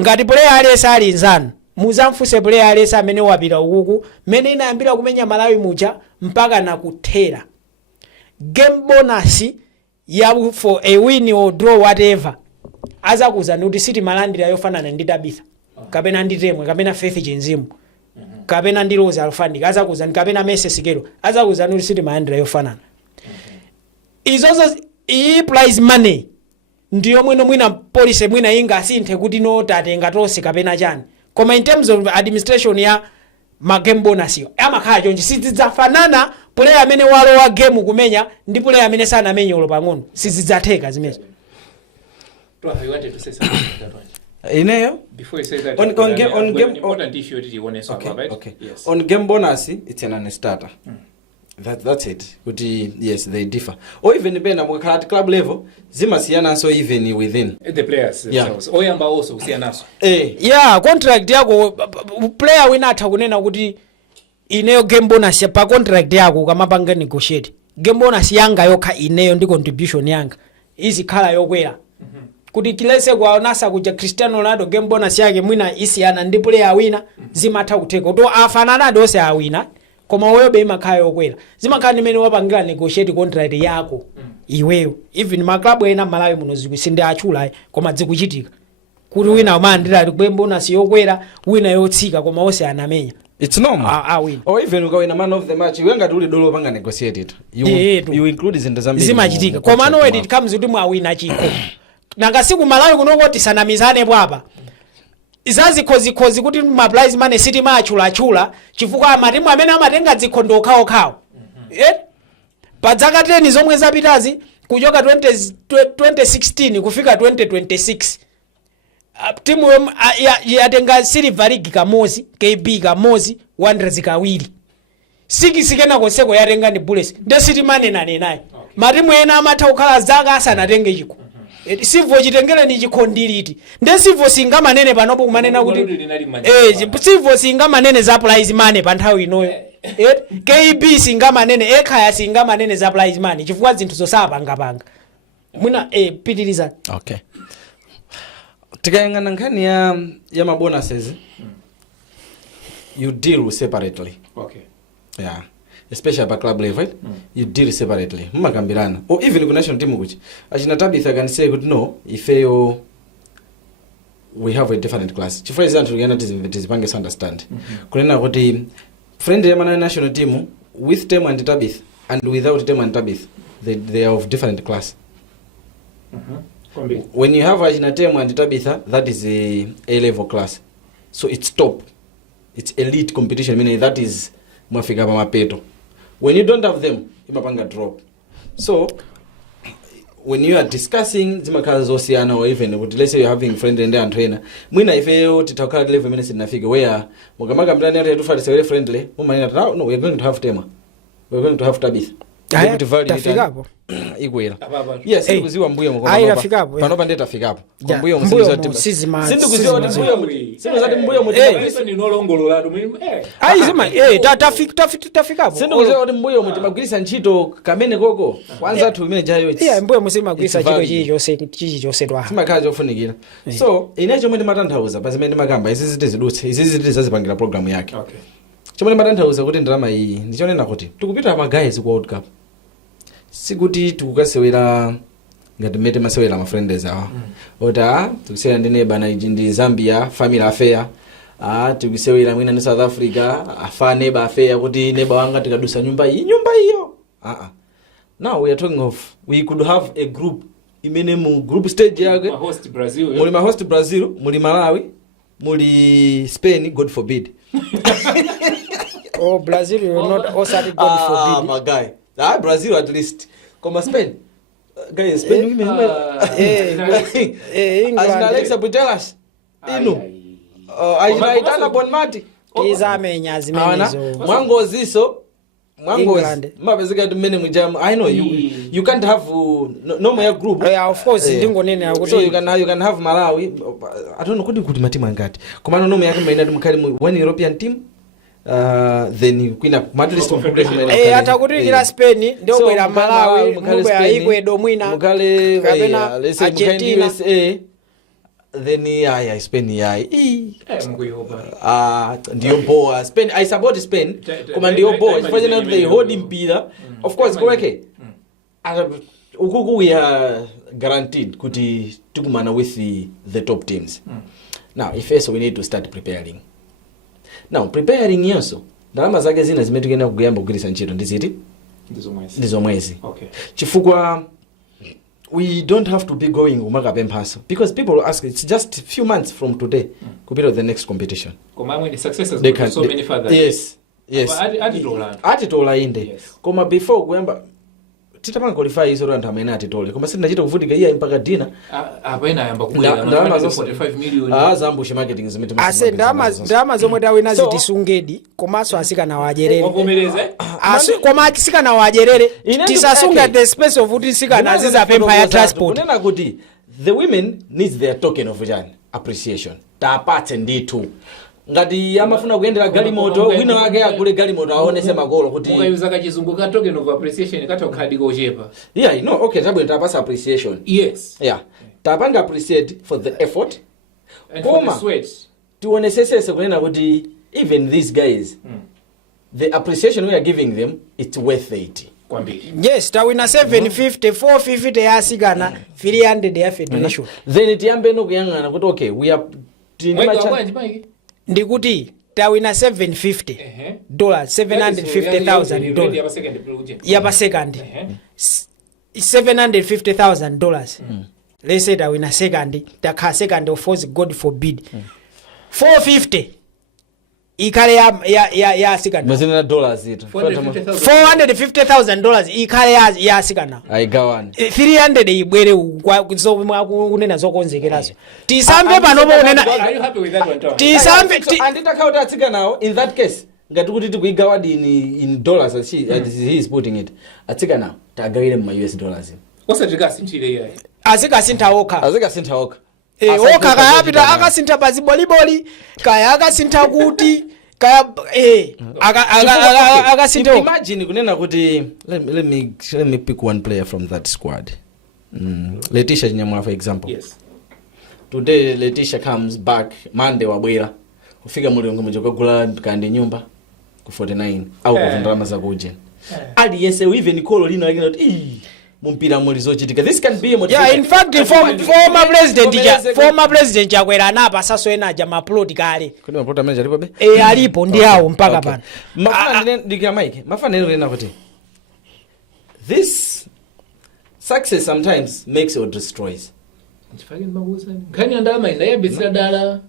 ngati player alesa ali nzanu muzamfuse player alesa amene wapita ukuku mene inayambira kumenya Malawi muja mpaka nakuthera game bonus ya for a win or draw whatever azakuza kuti city malandira yofanana ndi Tabitha kapena ndi Temwe kapena Faith Chinzimu kapena ndi Rose Alfandi azakuza kapena Messi Sikelo azakuza kuti city malandira yofanana izozo prize money ndiyo mwina police mwina inga asinthe kuti no tatenga tonse kapena chani koma in terms of administration ya ma game bonus yo amakhala chonje sizidzafanana player amene walowa game kumenya ndi player amene sanamenya ulo pang'ono sizidzatheka zimezo. Twaha, you wanted to say something that one? Ineyo Before you say that, on game important issue that you want to talk about. Okay. Yes. On game bonus it's an non-starter. That's it. Kuti yes they differ. Or even bena mukakhala at club level zimasiyana so even within The players themselves. Oyamba also usiyanaso. Yeah, contract yako player wina atha kunena kuti ineyo game bonus pa contract yako kamapanga negotiate. Game bonus yanga yokha ineyo ndi contribution yanga izikhala yokwera. Kuti kilese kwaonasa kuja Cristiano Ronaldo game bonus yake mwina isiyana ndi player wina zimatha kutheka. To afanana dose awina koma wewe imakhala yokwera. Zimakhala nimene wapangira negotiate contract yako. Iweyo even ma club ena Malawi muno zikusinde achula koma zikuchitika. Kuti wina amandira game bonus yokwera wina yotsika koma ose anamenya. It's normal. Win. Or even ukawina man of the match you ngati uli dolo panga negotiate it. You include in the Zambia. Zimachitika. Koma no it comes kuti mwawina chiko. Nanga siku Malawi kunoko tisanamizane bwapa. Izazi kozi kuti ma prize money city machula chifukwa matimu amene amatenga dzikhondo okhawo. Padzaka 10 zomwe zapitazi kuchoka 2016 kufika 2026. Timu yatenga Silver League kamozi, KB kamozi, Wanderers kawiri. Sikena konseko yatenga ndi Bullets. Nde city mane naye. Matimu ena amatha kukhala zaka asanatenge chiko. Sivo chitengere ni chikondiliti. Nde sivo singa manene panopo kumanena kuti sivo singa manene za prize money pa nthawi inoyo. kb singamanene ekhaya singamanene za prize money chifukwa zinthu zosapangapanga mwina pitiriza. Okay, tikayang'ana nkhani ya mabonuses you deal separately. Okay. Yeah, especially at club level, you deal separately. Mumakambirana. Or even ku national team kuchi. Achina Tabitha can say good no, if we have a different class. For example, we cannot understand. Kunena kuti friend ya national team with Tem and Tabith and without Tem and Tabith, they are of different class. When you have Ajina Tem and Tabitha, that is a level class. So it's top. It's elite competition, meaning that is mwafika pa mapeto. When you don't have them, imapanga drop. So when you are discussing zimakaza zosiana or even let's say you're having friend and trainer, mwina ifeyo titakala level minutes nafika where mugamaga mndani ati tufa sewere friendly, mumanina no, we are going to have Tema. We are going to have Tabith. Tafikapo igwera. Yes, sikuziwa mbuyo mko. Panopa ndeta fikapo. Mbuyo sizima. Sindu kuziwa ndi mbuyo muti. Sindu zati mbuyo muti. Listen ni nolongolola zima tafikapo. Sindu kuziwa ndi mbuyo muti magwirisa ntchito kamene koko. Kwanza tu imene jayo it's. Mbuyo musima gwirisa ntchito chichonse twa. Simakhala chofunikira. So inecho mwene matanthauza pazimene makamba izi ziti zidutse. Izi ziti zazipangira program yake. Okay. Chomwe matanthauza kuti ndalama iyi ndichonena kuti tikupita ma guys ku World Cup. Sikuti tukukasewera ngati mete masewera ma friends awa. Ota tukisewera ndi neighbor na ndi Zambia family affair. Tukisewera mwina ndi South Africa afa neighbor affair kuti neighbor wanga tikadusa nyumba hiyo. Now we are talking of we could have a group imene mu group stage yake host Brazil. Muli ma host Brazil, muli Malawi, muli Spain, God forbid. Oh, Brazil will not also God forbid. My guy. Brazil at least. Come Spain. Guys, Spain. England. Alexa Putelas. Inu. Ajina Itana Bonmati. Izamenya zimenezo. Mwango ziso. Mwango. Mabezeka tumene mujamu. I know you can't have no more group. Yeah, of course ndingonene akuti. So you can have Malawi. I don't know kuti matimu angati. Komano no yake maina dumkali one European team. Then kwina madlist competition atakutikira Spain ndio kwera Malawi mumbe Ecuador mwina mukale let's say Argentina USA then Spain ndio boa Spain I support Spain koma ndio boa ifanye they hold mpira of course kweke ukuku we are guaranteed kuti tukumana with the top teams. Now if so we need to start preparing. Now preparing yoso ndalama zake zina zimetukena kuguyamba kugirisa ntchito ndiziti ndizo mwezi. Okay. Chifukwa we don't have to be going umakapemphaso because people will ask it's just few months from today kupita the next competition. Koma when the successes go so many further. Yes. Atitola inde. Yes. Koma before kuyamba titapanga qualify izo ranta amene atitole koma sindachita kuvutika iya mpaka dina apena yamba kubwera ndalama 45 million zambushi marketing zimete ase ndalama zomwe tawina zitisungedi komanso asikana wajerere wakomereze koma asikana wajerere tisasunga the space of kuti sikana azizapempha ya transport. Kunena kuti the women needs their token of appreciation tapatse nditu ngati amafuna kuyendera galimoto wina wake agule galimoto aonese makolo kuti mukayuza kachizungu ka token of appreciation katokhadi kochepa. Yeah, no, okay, tabwe tapasa appreciation. Yes. Yeah. Tapanga appreciate for the effort and for the sweat. Tuonesese kunena kuti even these guys the appreciation we are giving them it's worth it. Kwambiri. Yes, tawina 750 450 ya asikana 300 ya federation. Then tiyambe no kuyangana kuti okay we are ndikuti tawina 750 dollars 750,000 dollars yapa second 750,000 dollars. Let's say tawina second takha second of course God forbid 450 ikale ya sikana mazina dollars ito 450,000 dollars ikale ya sikana aigawana 300 ibwere kunena zokonzekerazo tisambe panopo kunena tisambe anditakhauta atsikanawo in that case ngati kuti tikuigawa in dollars as he is putting it atsikanawo tagawire mu US dollars osatikasintire yayi azikasintha okha okha okha kayapita akasintha paziboliboli kaya akasintha kuti akasintho imagine kunena kuti let me pick one player from that squad. Letitia Chinyamwa, for example. Yes. Today Letitia comes back Monday wabwera kufika mulungu mujokagula kandi nyumba ku 49 au ku ndalama za kuje aliyense even call lino lakini not mumpira muri zochitika. This can be a motivation. Yeah, in fact former president chakwera anapa saso ena jama plot kale kuni maplot manager alipo be alipo ndi awo mpaka pana mafana ndikia Mike mafana nena kuti this success sometimes makes or destroys. Nkhani andama ina yabisira dala.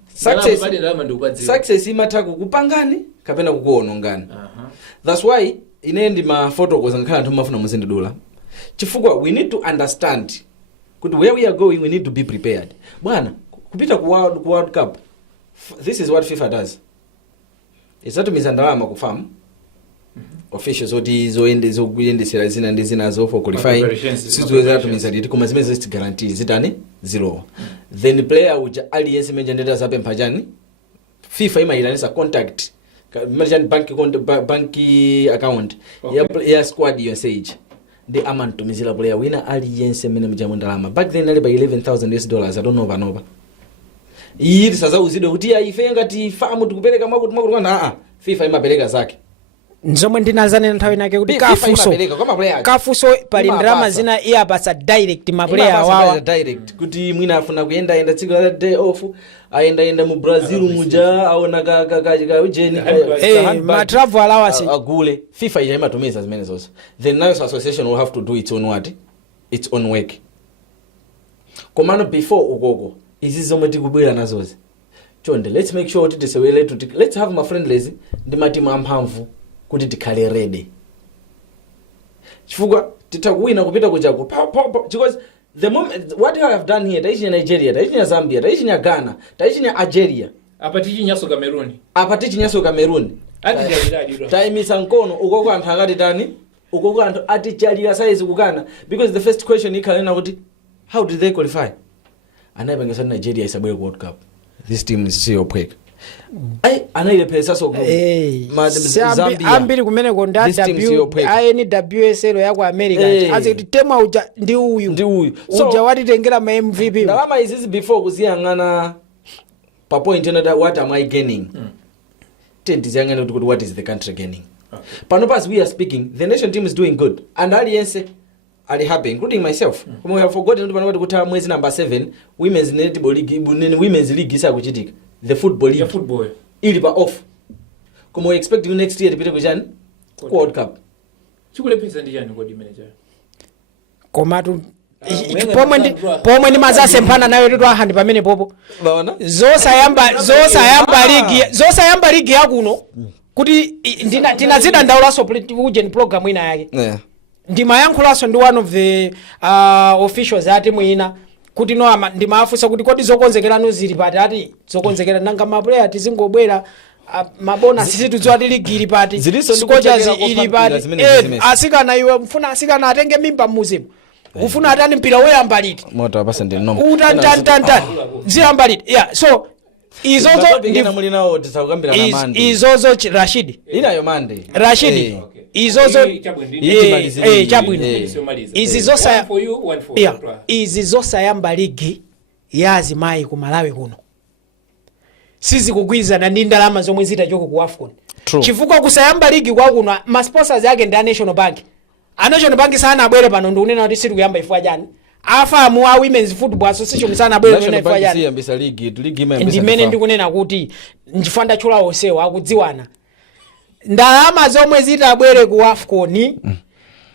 Success imataka kupangani kapena kukuonongani. That's why inendi ma photo koza nkhala ntumafuna muzindi dola. Chifukwa we need to understand kuti where we are going we need to be prepared. Bwana kupita ku World Cup, this is what FIFA does. Isatu mizandalama kufamu officials oti zoyendesera zina ndi zina zo for qualifying sizweza tumizaliti koma zimeze zi guarantee zitani zero. Then player uja aliyense meja ndeta zape mpajani FIFA imailanisa contact merchant bank account ya squad yonse the amount tumizila player winner aliyense mene mjamu ndalama back then ali by $11,000 I don't know vanova iyi sasa uzide kuti ife ngati famu tukupeleka mwakuti kana FIFA imapeleka zake nzomwe ndinazane nthawi nake kuti kafuso pali ndalama zina iyapasa direct maplayer wawa direct kuti mwina afuna kuyenda tsiku la day off ayenda mu Brazil muja aona ka ujeni ma travel allowance agule FIFA imatumiza zimene zonse. The National Association will have to do its own what its own work. Komano before ukoko izi zomwe tikubwera nazozi chonde let's make sure kuti tisewele let's have my friendlies ndi matimu amphamvu kuti tikhale ready. Chifukwa titakuwina kupita kuchako because the moment what I have done here taichinya Nigeria taichinya Zambia taichinya Ghana taichinya Algeria apatichi nyaso Cameroon taimisa nkono ukoko anthu angati tani ukoko anthu atichalira size kukana because the first question ikhalena kuti how did they qualify anayipangisa Nigeria isabwere ku World Cup. This team is still quick. Anaile pesa so go Zambia ambiri kumene ko NWSL ya ku America aziti tema uja ndi uyu uja watitengera ma MVP ndalama izizi before kuziyangana pa point ena what am I gaining tendiziyangana kuti what is the country gaining. Pano pas we are speaking the nation team is doing good and aliyense ali happy including myself. Kuma we have forgotten kuti mwezi number 7 women's netball league women's league isa kuchitika the football league ili pa off como expect you next year tipite kuchani World Cup chikulepesa ndi chani kodi manager komatu pomwe ndi mazase mpana nayo kuti ahandi pamene popo baona zosayamba ligi yakuno kuti tinazida ndaulaso ujeni program ina yake ndimayankhulaso ndi one of the officials ati mwina kuti no ndimafusa kuti kodi zokonzekerano zili pati ati zokonzekera nanga maplayer tizingobwera mabona sisi tudziwa ligiri pati sikojazi ili pati asikana iwe mfuna asikana atenge mimba muzimu ufuna atani mpira woyamba liti moto apasa ndi nomba utantantantan ziyamba liti yeah so izozo ndina muli nawo tisakukambira na Monday izozo Rashid inayo Monday Rashid izozo chabwino izizosa izizosayamba ligi yazimayi ku Malawi kuno sizi kugwizana ndi ndalama zomwe zitachoko ku AFCON chifukwa kusayamba ligi kwa kuno ma sponsors yake ndi National Bank. National Bank sana abwere pano ndi unena kuti siri kuyamba ifwa jani afamu a Women's Football Association sana abwere kuna ifwa jani yambisa ligi imembesa ndimene ndikunena kuti njifanda chula onsewa akudziwana ndalama zomwe zitabwere ku AFCON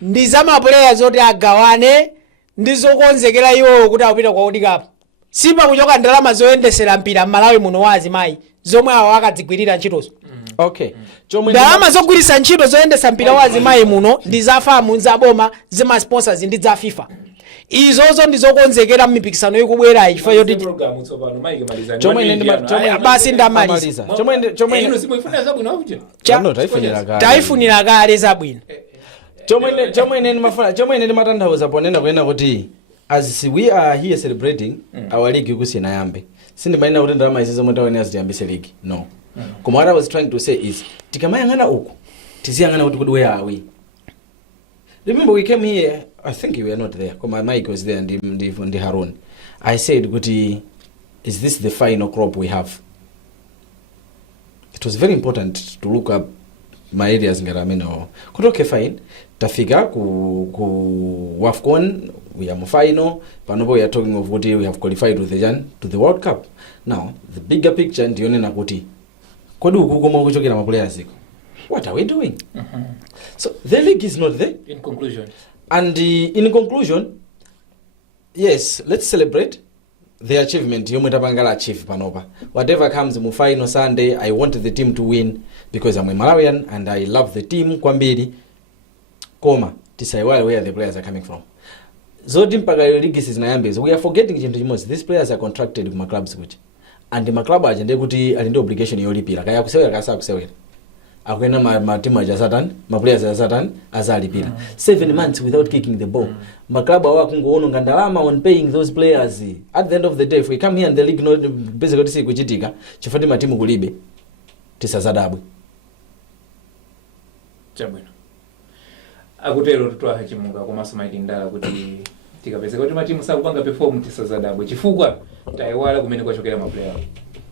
ndi zama players zoti agawane ndizokonzekera iwo kuti apita kwa World Cup. Sipa kuchoka ndalama zoyendesera mpira Malawi muno wazi mai zomwe awo akadzigwirira ntchitozo. Okay. Ndalama zogwirisa ntchito zoyendesa mpira wazi mai muno ndi zafamu nzaboma zima sponsors ndi za FIFA. Izozo ndizokonzekera mipikisano ikubwera ifa yoti basi ndamaliza. Taifunira kale zabwino. Chomwe ndi matanthauza ponena kuyena kuti as we are here celebrating our league kusina yambe. Sindi maina kuti ndalama izizo mutaone aziyambise league. No. Koma what I was trying to say is tikamayang'ana uku tiziyang'ana kuti where are we. Remember we came here, I think you were not there. Koma Mike was there and Harun. I said kuti, is this the final crop we have? It was very important to look up my areas ngarameno. Okay, fine. Tafika ku WAFCON, we are final. Panopo we are talking of what we have qualified to the World Cup. Now, the bigger picture ndione na kuti. Kodu ukukoma kuchokera mapulaya ziko. What are we doing? So the league is not there. In conclusion. And in conclusion, yes, let's celebrate the achievement yomwe tapangala achieve panopa. Whatever comes mu final Sunday, I want the team to win because I'm a Malawian and I love the team kwambiri. Koma tisaiwale where the players are coming from. Zoti mpaka league zinayambeza. We are forgetting chinthu chimodzi. These players are contracted with my clubs which. And my club agende kuti ali ndi obligation yolipira. Kaya kusewera kasa kusewera. Akwena ma team aja Satan, ma players aja Satan azalipira. 7 months without kicking the ball. Ma club awa kungoona ngandalama on paying those players. At the end of the day, if we come here and the league not basically say kuchitika, chifati ma team kulibe. Tisazadabwe. Chabwino. Akutero Twaha Chimuka komanso Mike Ndala kuti tikapeza kuti matimu sakupanga perform tisazadabwe chifukwa taiwala kumene kwachokera ma player.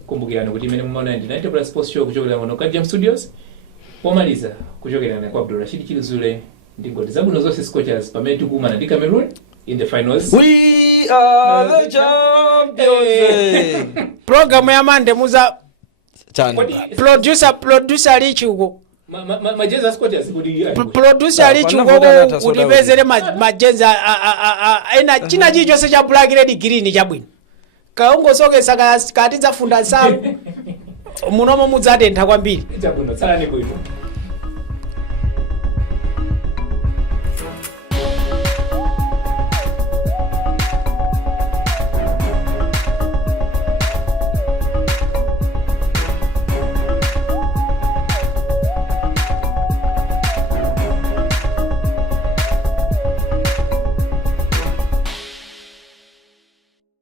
Kumbukirani kuti imene mumaona ndi 90 plus sports show kuchokera kuno Kajam Studios. Pomaliza kuchokera na kwa Rashid Chilizule ndi ngoti zabwino zonse Scorchers pamene tikumana ndi Cameroon in the finals. We are the champions. Program ya Mande muza producer lichi uko. Majenza Scorchers kuti Producer lichi uko ulipezere majenza ena china chicho se cha black red green chabwino. Kaungo soke saka katiza funda samu. Munomo mudzatentha kwambiri. Chabwino tsala ni kuito.